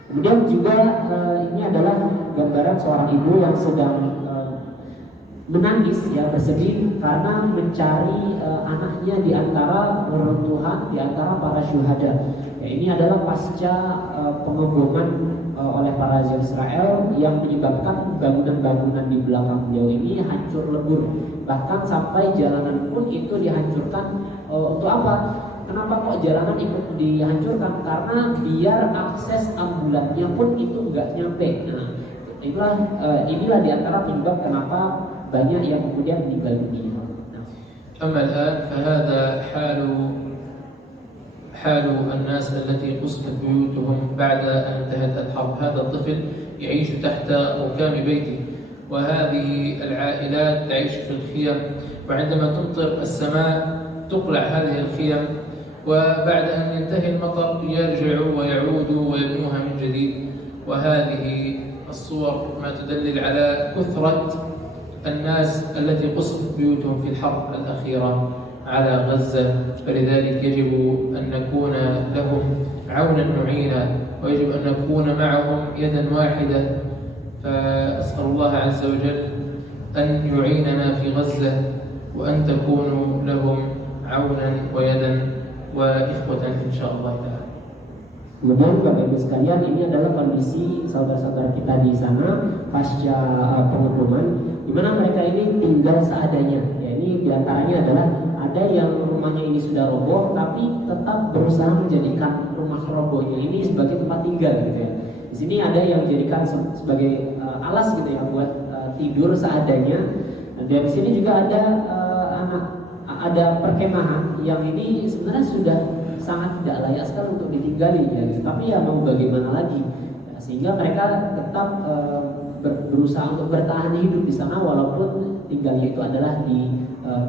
Kemudian juga ini adalah gambaran seorang ibu yang sedang menangis, ya, bersedih karena mencari anaknya di antara reruntuhan, di antara para syuhada. Ya, ini adalah pasca pengeboman oleh para Israel yang menyebabkan bangunan-bangunan di belakang beliau ini hancur lebur. Bahkan sampai jalanan pun itu dihancurkan. Untuk apa? Kenapa kok jalanan ikut dihancurkan? Karena biar akses ambulannya pun itu nggak nyampe. Nah, inilah diantara penyebab kenapa banyak yang kemudian meninggal dunia. أما الآن فهذا حال الناس التي قصفت بيوتهم بعد أن انتهت الحرب. هذا الطفل يعيش تحت ركام بيته، وهذه العائلات تعيش في الخيم، وعندما تمطر السماء تقلع هذه الخيم، وبعد أن ينتهي المطر يرجعوا ويعودوا ويبنوها من جديد. وهذه الصور ما تدلل على كثرة الناس التي قصفت بيوتهم في الحرب الأخيرة على غزة. فلذلك يجب أن نكون لهم عونا معينا، ويجب أن نكون معهم يدا واحدة. فأسأل الله عز وجل أن يعيننا في غزة، وأن تكونوا لهم عونا ويدا وإخوة إن شاء الله تعالى. Kemudian Bapak Ibu sekalian, ini adalah kondisi saudara-saudara kita di sana pasca pengeboman, di mana mereka ini tinggal seadanya. Ya, ini diantaranya adalah ada yang rumahnya ini sudah roboh, tapi tetap berusaha menjadikan rumah robohnya ini sebagai tempat tinggal, gitu ya. Di sini ada yang dijadikan sebagai alas, gitu ya, buat tidur seadanya. Dan di sini juga ada perkemahan yang ini sebenarnya sudah sangat tidak layak sekali untuk ditinggali, ya, gitu. Tapi ya mau bagaimana lagi, ya, sehingga mereka tetap berusaha untuk bertahan hidup di sana walaupun tinggalnya itu adalah di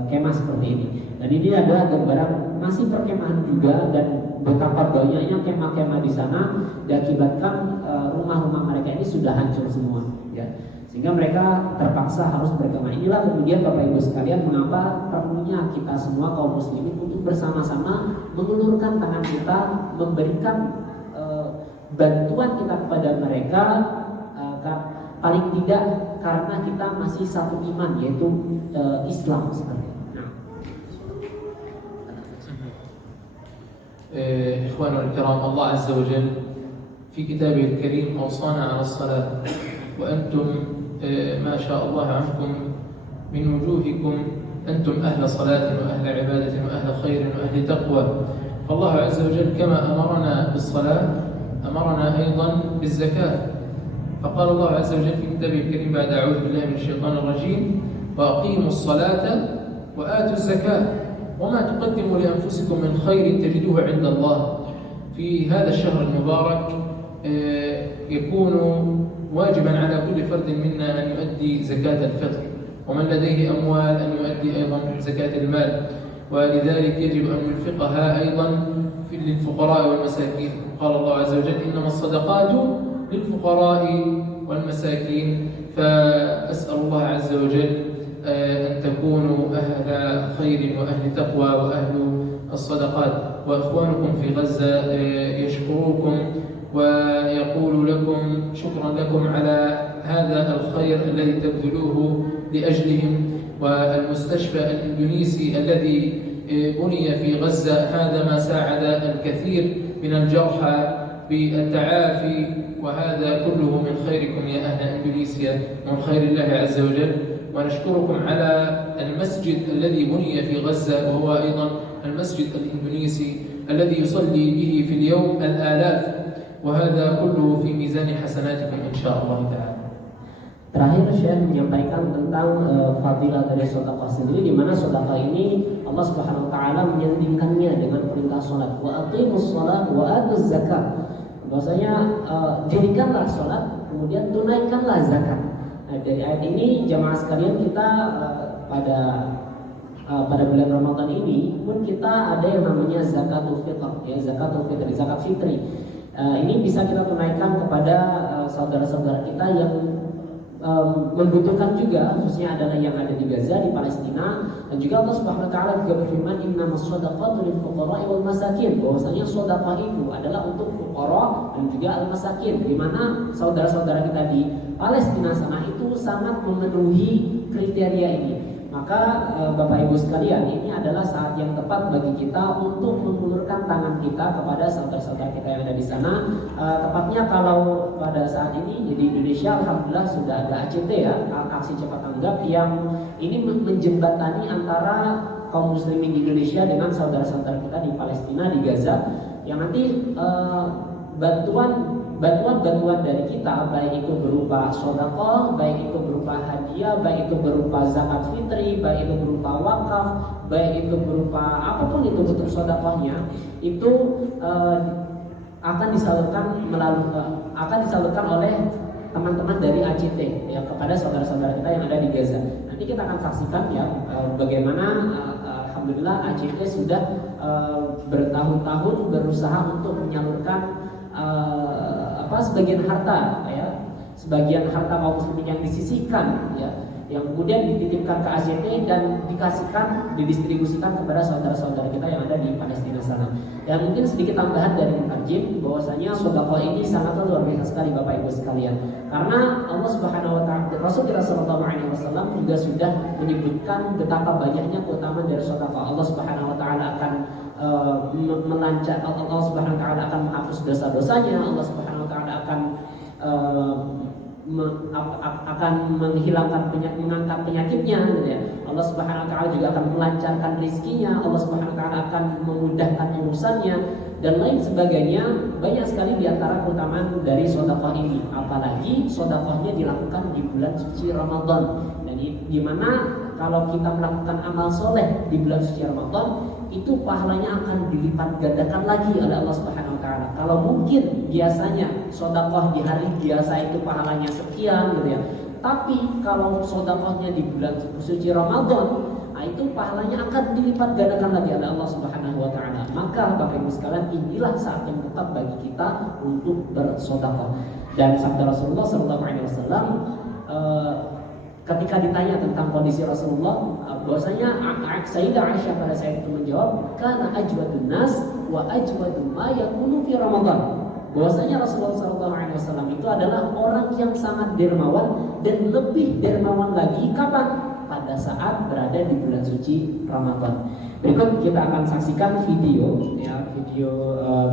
kemah seperti ini. Dan ini adalah gambaran masih perkemahan juga, dan betapa banyaknya kemah-kemah di sana diakibatkan rumah-rumah mereka ini sudah hancur semua, ya. Sehingga mereka terpaksa harus berkemah. Inilah kemudian Bapak Ibu sekalian mengapa perlunya kita semua kaum muslimin untuk bersama-sama mengulurkan tangan kita, memberikan bantuan kita kepada mereka, paling tidak karena kita masih satu iman, yaitu Islam seperti itu. إخواننا الكرام، الله عز وجل في كتابه الكريم أوصانا على الصلاة، وأنتم ما شاء الله عنكم من وجوهكم أنتم أهل صلاة وأهل عبادة وأهل خير وأهل تقوى. فالله عز وجل كما أمرنا بالصلاة أمرنا أيضا بالزكاة. فقال الله عز وجل في كتابه الكريم بعد أعوذ بالله من الشيطان الرجيم وأقيموا الصلاة وآتوا الزكاة وما تقدموا لأنفسكم من خير تجدوه عند الله. في هذا الشهر المبارك يكون واجبا على كل فرد منا أن يؤدي زكاة الفطر، ومن لديه أموال أن يؤدي أيضا زكاة المال، ولذلك يجب أن ينفقها أيضا للفقراء والمساكين. قال الله عز وجل: إنما الصدقات للفقراء والمساكين. فأسأل الله عز وجل أن تكونوا أهل خير وأهل تقوى وأهل الصدقات. وإخوانكم في غزة يشكروكم ويقول لكم شكرا لكم على هذا الخير الذي تبذلوه لأجلهم. والمستشفى الإندونيسي الذي بني في غزة هذا ما ساعد الكثير من الجرحى بالتعافي، وهذا كله من خيركم يا أهل إندونيسيا، من خير الله عز وجل. ونشكركم على المسجد الذي بني في غزة، وهو أيضا المسجد الإندونيسي الذي يصلي به في اليوم الآلاف، وهذا كله في ميزان حسناتكم إن شاء الله تعالى. Terakhir Syekh menyampaikan tentang fadilah dari sedekah sendiri, di mana sedekah ini Allah Subhanahu wa taala menyandingkannya dengan perintah salat, wa aqimus shalah wa atuz zakat. Bahwasanya dirikanlah salat, kemudian tunaikanlah zakat. Nah, dari ayat ini jamaah sekalian, kita pada bulan Ramadan ini pun kita ada yang namanya zakatul fitr, ya, zakatul fitri, zakat fitri. Ini bisa kita tunaikan kepada saudara-saudara kita yang membutuhkan juga, khususnya adalah yang ada di Gaza, di Palestina. Dan juga Allah Subhanahu wa taala juga berfirman, innamas shadaqatu lil fuqara'i wal masakin, bahwasanya sedekah itu adalah untuk fuqara dan juga al masakin, di mana saudara-saudara kita di Palestina sana itu sangat memenuhi kriteria ini. Maka Bapak Ibu sekalian, ini adalah saat yang tepat bagi kita untuk mengulurkan tangan kita kepada saudara-saudara kita yang ada di sana. Tepatnya kalau pada saat ini di Indonesia, alhamdulillah sudah ada ACT, ya, aksi cepat tanggap, yang ini menjembatani antara kaum muslimin di Indonesia dengan saudara-saudara kita di Palestina, di Gaza, yang nanti bantuan dari kita, baik itu berupa sedekah, baik itu berupa hadiah, baik itu berupa zakat fitri, baik itu berupa wakaf, baik itu berupa apapun itu bentuk sedekahnya, itu akan disalurkan oleh teman-teman dari ACT, ya, kepada saudara-saudara kita yang ada di Gaza. Nanti kita akan saksikan, ya, bagaimana alhamdulillah ACT sudah bertahun-tahun berusaha untuk menyalurkan sebagian harta, ya, sebagian harta kaum muslimin yang disisihkan, ya, yang kemudian dititipkan ke ACT dan didistribusikan kepada saudara-saudara kita yang ada di Palestina sana. Dan mungkin sedikit tambahan dari mutarjim, bahwasanya sedekah ini sangat luar biasa sekali Bapak Ibu sekalian, karena Allah Subhanahu wa taala, Rasulullah sallallahu alaihi wasallam juga sudah menyebutkan betapa banyaknya keutamaan dari sedekah. Allah Subhanahu wa taala akan melancar, Allah Subhanahu wa taala akan menghapus dosa-dosanya, Allah Subhanahu wa taala akan menghilangkan mengangkat penyakitnya, gitu ya. Allah Subhanahu wa taala juga akan melancarkan rezekinya, Allah Subhanahu wa taala akan memudahkan urusannya dan lain sebagainya. Banyak sekali di antara keutamaan dari sedekah ini, apalagi sedekahnya dilakukan di bulan suci Ramadan. Dan di mana kalau kita melakukan amal soleh di bulan suci Ramadan, itu pahalanya akan dilipat gandakan lagi oleh Allah Subhanahu wa taala. Kalau mungkin biasanya sedekah di hari biasa itu pahalanya sekian, gitu ya. Tapi kalau sedekahnya di bulan suci Ramadan, itu pahalanya akan dilipat gandakan lagi oleh Allah Subhanahu wa taala. Maka Bapak Ibu sekalian, inilah saat yang tepat bagi kita untuk bersedekah. Dan sabda Rasulullah sallallahu alaihi wasallam, ketika ditanya tentang kondisi Rasulullah, bahwasanya Sayyidah Aisyah pada saat itu menjawab, kana ajwadun nas wa ajwadu ma yakunu fi Ramadan. Bahwasanya Rasulullah SAW itu adalah orang yang sangat dermawan dan lebih dermawan lagi kapan? Pada saat berada di bulan suci Ramadan. Berikut kita akan saksikan video, ya,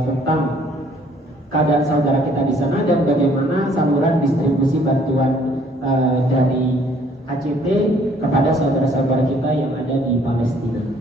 tentang keadaan saudara kita di sana dan bagaimana saluran distribusi bantuan dari ACT kepada saudara-saudara kita yang ada di Palestina.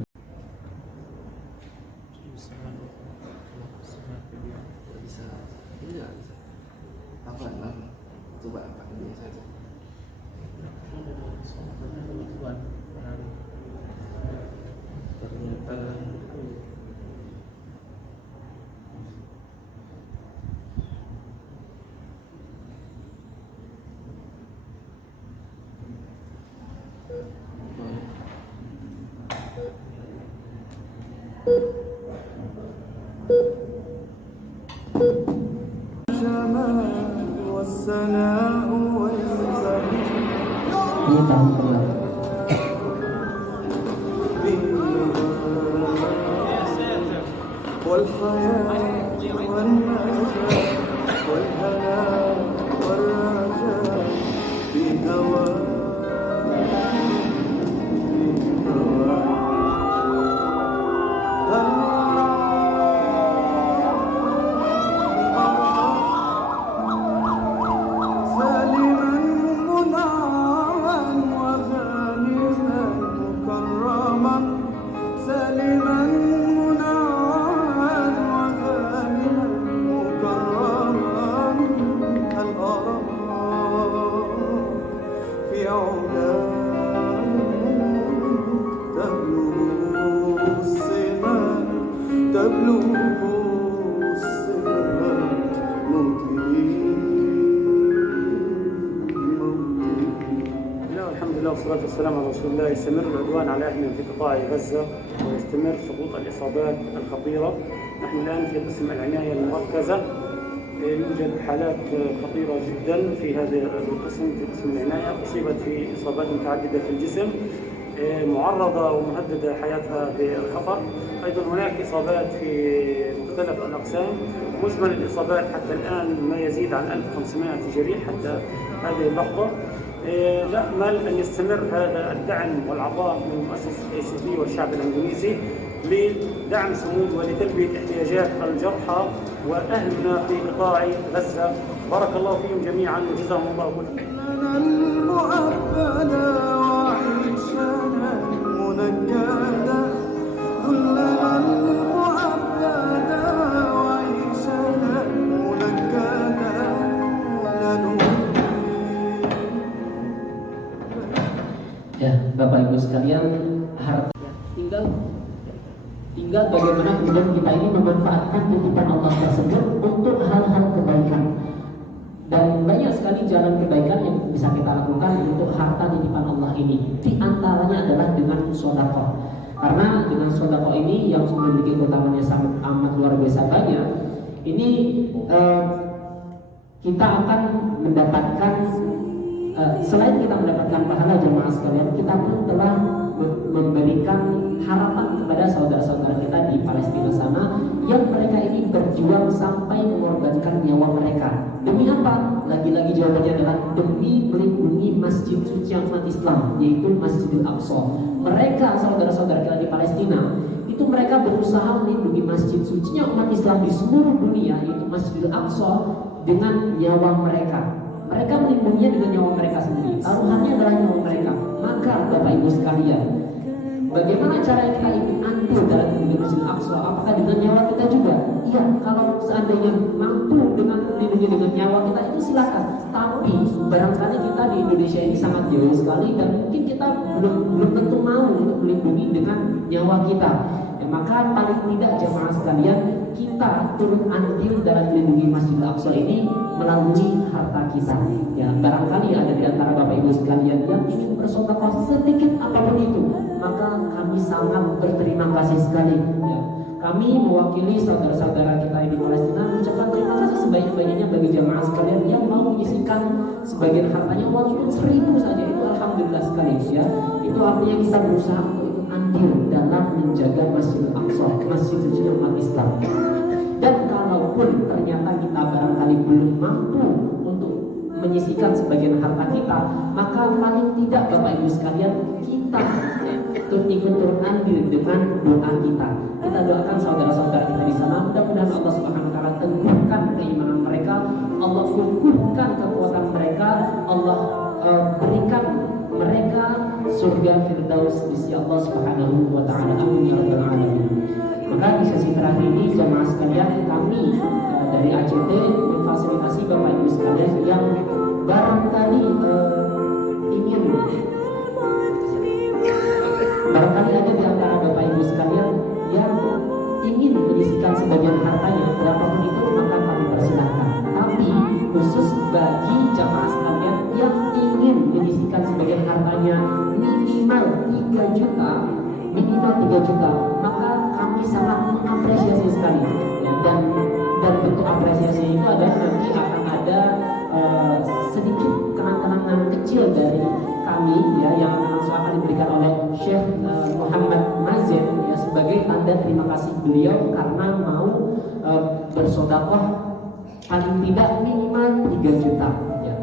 Ini tahun kedua. والصلاة والسلام على رسول الله. يستمر العدوان على أهلنا في قطاع غزة ويستمر سقوط الإصابات الخطيرة. نحن الآن في قسم العناية المركزة، يوجد حالات خطيرة جدا في هذا القسم، في قسم العناية أصيبت في إصابات متعددة في الجسم، معرضة ومهددة حياتها بالخطر. أيضا هناك إصابات في مختلف الأقسام، مجمل الإصابات حتى الآن ما يزيد عن 1500 جريح حتى هذه اللحظة. نأمل أن يستمر هذا الدعم والعطاء من مؤسسة ACP والشعب الإندونيسي لدعم صمود ولتلبية احتياجات الجرحى وأهلنا في قطاع غزة. بارك الله فيهم جميعا وجزاهم الله كل خير. Ya, Bapak Ibu sekalian, harta tinggal bagaimana kemudian kita ini memanfaatkan titipan Allah tersebut untuk hal-hal kebaikan. Dan banyak sekali jalan kebaikan yang bisa kita lakukan untuk harta titipan Allah ini. Di antaranya adalah dengan sedekah. Karena dengan sedekah ini yang memiliki keutamaannya sangat amat luar biasa banyak. Ini kita akan mendapatkan selain kita mendapatkan pahala jemaah sekalian, kita pun telah memberikan harapan kepada saudara-saudara kita di Palestina sana yang mereka ini berjuang sampai mengorbankan nyawa mereka. Demi apa? Lagi-lagi jawabannya adalah demi melindungi masjid suci umat Islam, yaitu Masjidil Aqsa. Mereka saudara-saudara kita di Palestina itu mereka berusaha melindungi masjid sucinya umat Islam di seluruh dunia, yaitu Masjidil Aqsa, dengan nyawa mereka. Mereka melindunginya dengan nyawa mereka sendiri. Taruhannya adalah nyawa mereka. Maka Bapak Ibu sekalian, bagaimana cara kita ini andil dalam melindungi Masjidil Aqsa? Apakah dengan nyawa kita juga? Iya, kalau seandainya mampu dengan melindungi dengan nyawa kita itu silakan. Tapi barangkali kita di Indonesia ini sangat jauh sekali dan mungkin kita belum tentu mau untuk melindungi dengan nyawa kita. Ya, maka paling tidak jemaah sekalian, kita turut andil dalam melindungi Masjidil Aqsa ini melalui harta kita. Ya, barangkali ada di antara Bapak Ibu sekalian yang ingin bersedekah sedikit apapun itu, maka kami sangat berterima kasih sekali. Ya, kami mewakili saudara-saudara kita di Palestina mengucapkan terima kasih sebanyak-banyaknya bagi jamaah sekalian yang mau menyisihkan sebagian hartanya walaupun 1000 saja, itu alhamdulillah sekali. Ya, itu artinya kita berusaha untuk andil dalam menjaga Masjidil Aqsa, masjid suci umat Islam. Dan kalaupun ternyata kita barangkali belum mampu untuk menyisihkan sebagian harta kita, maka paling tidak Bapak Ibu sekalian, kita ikut turut andil dengan doa kita. Kita doakan saudara-saudara kita di sana, mudah-mudahan Allah Subhanahu wa taala teguhkan keimanan mereka, Allah kukuhkan kekuatan mereka, Allah berikan mereka surga Firdaus di sisi Allah Subhanahu wa taala. Amin ya rabbal alamin. Maka di sesi terakhir ini jemaah sekalian, kami dari ACT memfasilitasi Bapak Ibu sekalian yang barangkali ada di antara Bapak Ibu sekalian yang ingin menyisihkan sebagian hartanya, berapapun itu, maka kami persilahkan. Tapi khusus bagi jemaah sekalian yang ingin menyisihkan sebagian hartanya minimal 3 juta, minimal 3 juta, maka kami sangat mengapresiasi sekali ya, dan bentuk apresiasi itu adalah nanti akan ada sedikit kenang-kenangan kecil dari kami ya, yang langsung akan diberikan oleh Syekh Muhammad Mazin ya, sebagai tanda terima kasih beliau karena mau bersedekah paling tidak minimal 3 juta ya.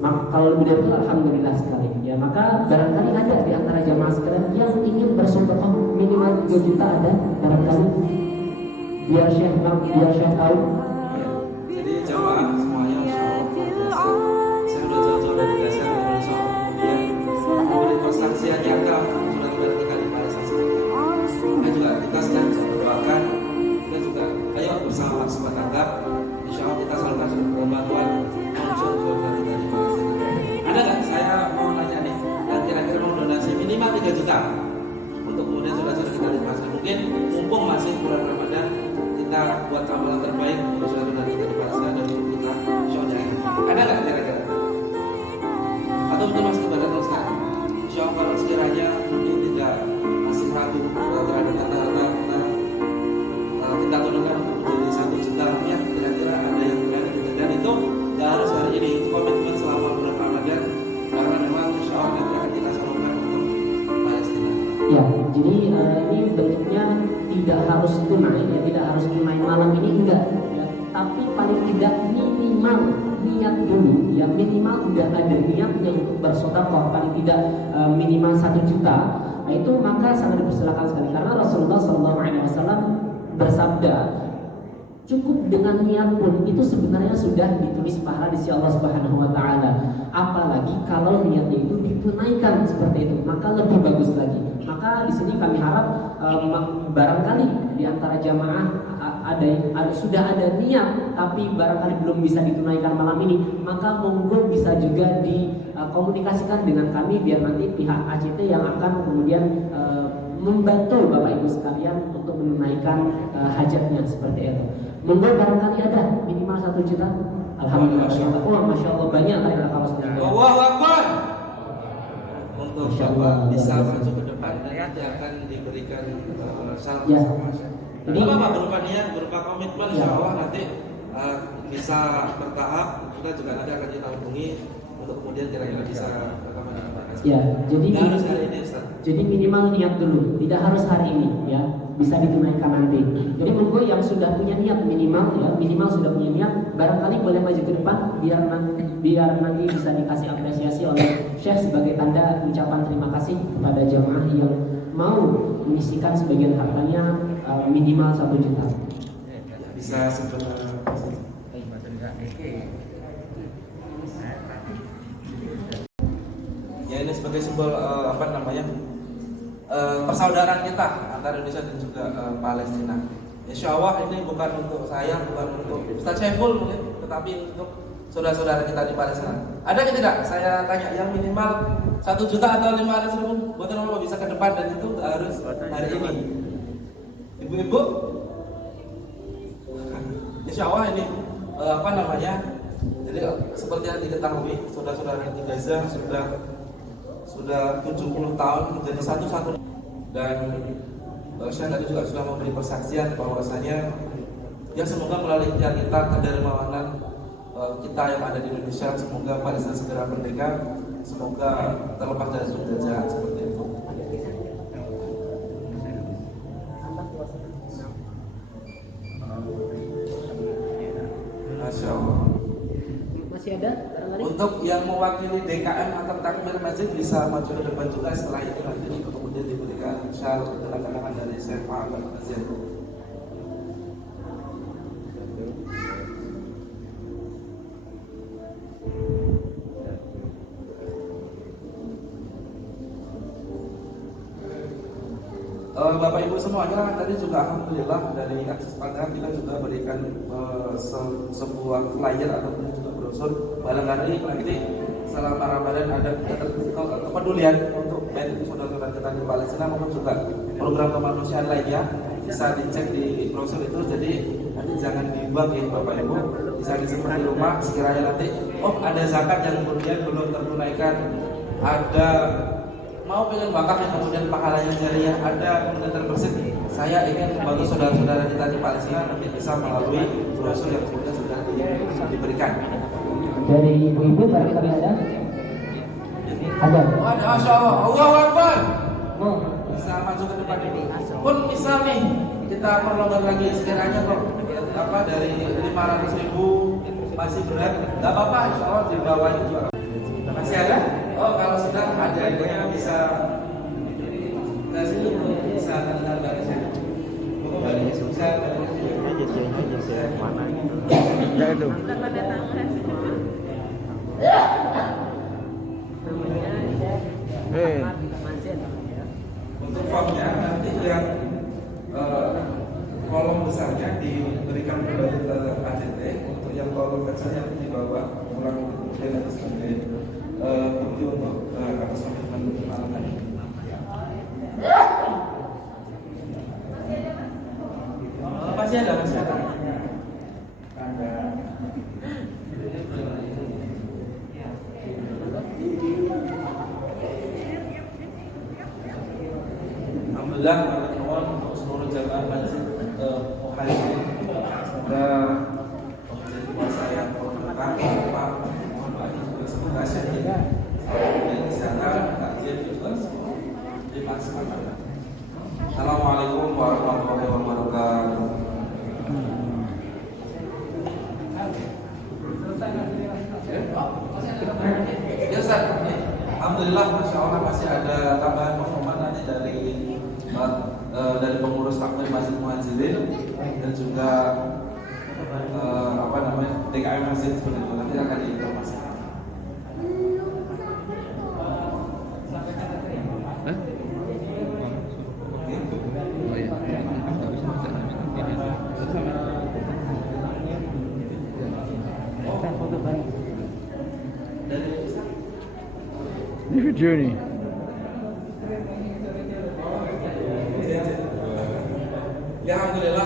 Maka kalau lebih dari itu alhamdulillah sekali ya. Maka barangkali ada di antara jamaah sekalian yang ingin bersedekah minimal 3 juta, ada barangkali, biar Syekh tahu. Jadi jamaah semuanya insya Allah saya sudah jauh-jauh dari Gaza kemudian memberi persaksian nyata sudah tinggal di Malaysia dan juga kita sedang berdoakan, kita juga ayo bersama sebat tanggap insya Allah kita salurkan bantuan unsur dari Malaysia. Ada nggak, saya mau nanya nih, dan kira-kira mau donasi minimal 3 juta untuk kemudian saudara-saudara kita di Malaysia. Mungkin mumpung masih bulan Ramadan, kita buat amalan terbaik untuk saudara-saudara kita di Malaysia dan untuk kita insya Allah. Ada nggak kira-kira? Atau mungkin masih ibadah Ustaz? Insya Allah kalau sekiranya mungkin tidak masih ragu terhadap kata-kata kita turunkan untuk menjadi 1 juta rupiah, kira-kira ada yang berani gitu. Dan itu nggak harus hari ini, itu komitmen selama bulan Ramadan karena memang insya Allah nanti akan kita salurkan untuk Palestina. Ya, jadi ini bentuknya tidak harus tunai ya, tidak harus tunai malam ini enggak ya, tapi paling tidak minimal niat dulu ya, minimal udah ada niatnya untuk bersedekah paling tidak minimal 1 juta. Nah, itu maka sangat dipersilakan sekali karena Rasulullah SAW bersabda, cukup dengan niat pun itu sebenarnya sudah ditulis pahala di sisi Allah Subhanahu wa taala. Apalagi kalau niatnya itu ditunaikan seperti itu, maka lebih bagus lagi. Maka di sini kami harap barangkali di antara jamaah sudah ada niat tapi barangkali belum bisa ditunaikan malam ini, maka monggo bisa juga dikomunikasikan dengan kami biar nanti pihak ACT yang akan kemudian membantu Bapak Ibu sekalian untuk menunaikan hajatnya seperti itu. Monggo barangkali ada minimal 1 juta. Alhamdulillah. Masya Allah banyak dari kalau sekalian. Allahu Akbar. Untuk Bapak bisa maju ke depan dan nanti akan diberikan syarat Ya. sama saya. Jadi Bapak berupa niat, berupa komitmen, insya Allah nanti bisa bertahap. Kita juga nanti akan kita hubungi untuk kemudian kira-kira bisa rekaman dengan Pak. ya, jadi Nggak harus hari ini, Ustaz. jadi minimal niat dulu, tidak harus hari ini ya, bisa ditunaikan nanti. Jadi monggo yang sudah punya niat minimal sudah punya niat, barangkali boleh maju ke depan biar nanti bisa dikasih apresiasi oleh Syekh sebagai tanda ucapan terima kasih kepada jamaah yang mau mengisikan sebagian hartanya minimal 1 juta. Bisa sebentar. Ya ini sebagai simbol persaudaraan kita antara Indonesia dan juga Palestina. Insya Allah ini bukan untuk saya, bukan untuk Ustaz Syaiful mungkin, tetapi untuk saudara-saudara kita di Palestina. Ada tidak? Saya tanya yang minimal 1 juta atau 500.000 buat apa bisa ke depan dan itu harus hari ini. Ibu-ibu, insya Allah ini jadi seperti yang diketahui saudara-saudara di Gaza sudah 70 tahun menjadi satu-satu, dan saya tadi juga sudah memberi persaksian bahwasanya ya semoga melalui ikhtiar kita, kedermawanan kita yang ada di Indonesia, semoga Palestina segera merdeka, semoga terlepas dari penjajahan seperti itu. Masya Allah. Masih ada barangkali? Untuk yang mewakili DKM atau takmir masjid bisa maju ke depan juga setelah itu nanti kemudian diberikan syarat keterangan dari Syekh Muhammad Mazin. Bapak Ibu semuanya tadi juga alhamdulillah dari Akses Pandangan kita juga berikan sebuah flyer ataupun juga brosur barangkali nanti selama Ramadan ada kepedulian untuk baik itu saudara-saudara kita di Palestina maupun juga program kemanusiaan lainnya bisa dicek di brosur itu. Jadi nanti jangan dibuang ya Bapak Ibu, bisa disimpan di rumah sekiranya nanti ada zakat yang kemudian belum tertunaikan, ada mau pengen wakaf yang kemudian pahalanya jariah ada, kemudian terbersit, saya ingin membantu saudara-saudara kita di Palestina lebih bisa melalui brosur yang kemudian sudah diberikan. Dari ibu-ibu barangkali ada? Ada. Ada, Masya Allah, Allahu Akbar. Oh. Bisa maju ke depan dulu. Pun misal nih kita perlombakan lagi sekiranya kok dari 500.000 masih berat, nggak apa-apa, Insya Allah di bawahnya juga masih ada. Oh kalau sudah ada yang bisa ke sini bisa kenal dari sini. Bisa mana? Ya itu. Untuk formnya nanti lihat kolom besarnya diberikan kembali ke ACT. Untuk yang kolom kecilnya di bawah kurang lebih nanti sebagai bukti untuk atas komitmen malam hari. Masih ada. Alhamdulillah, kawan-kawan, untuk seluruh jamaah masjid Ohio, semoga menjadi masa yang berkah, Pak. Mohon maaf juga semoga sehat, dan kesehatan, takjil juga dimaksudkan. Assalamualaikum warahmatullahi wabarakatuh. Ya Ustaz, alhamdulillah, masya Allah masih ada tambahan pengumuman nanti dari pengurus takmir Masjid Muhajirin dan juga DKM Masjid seperti itu, nanti akan diinformasikan. New journey. Ya alhamdulillah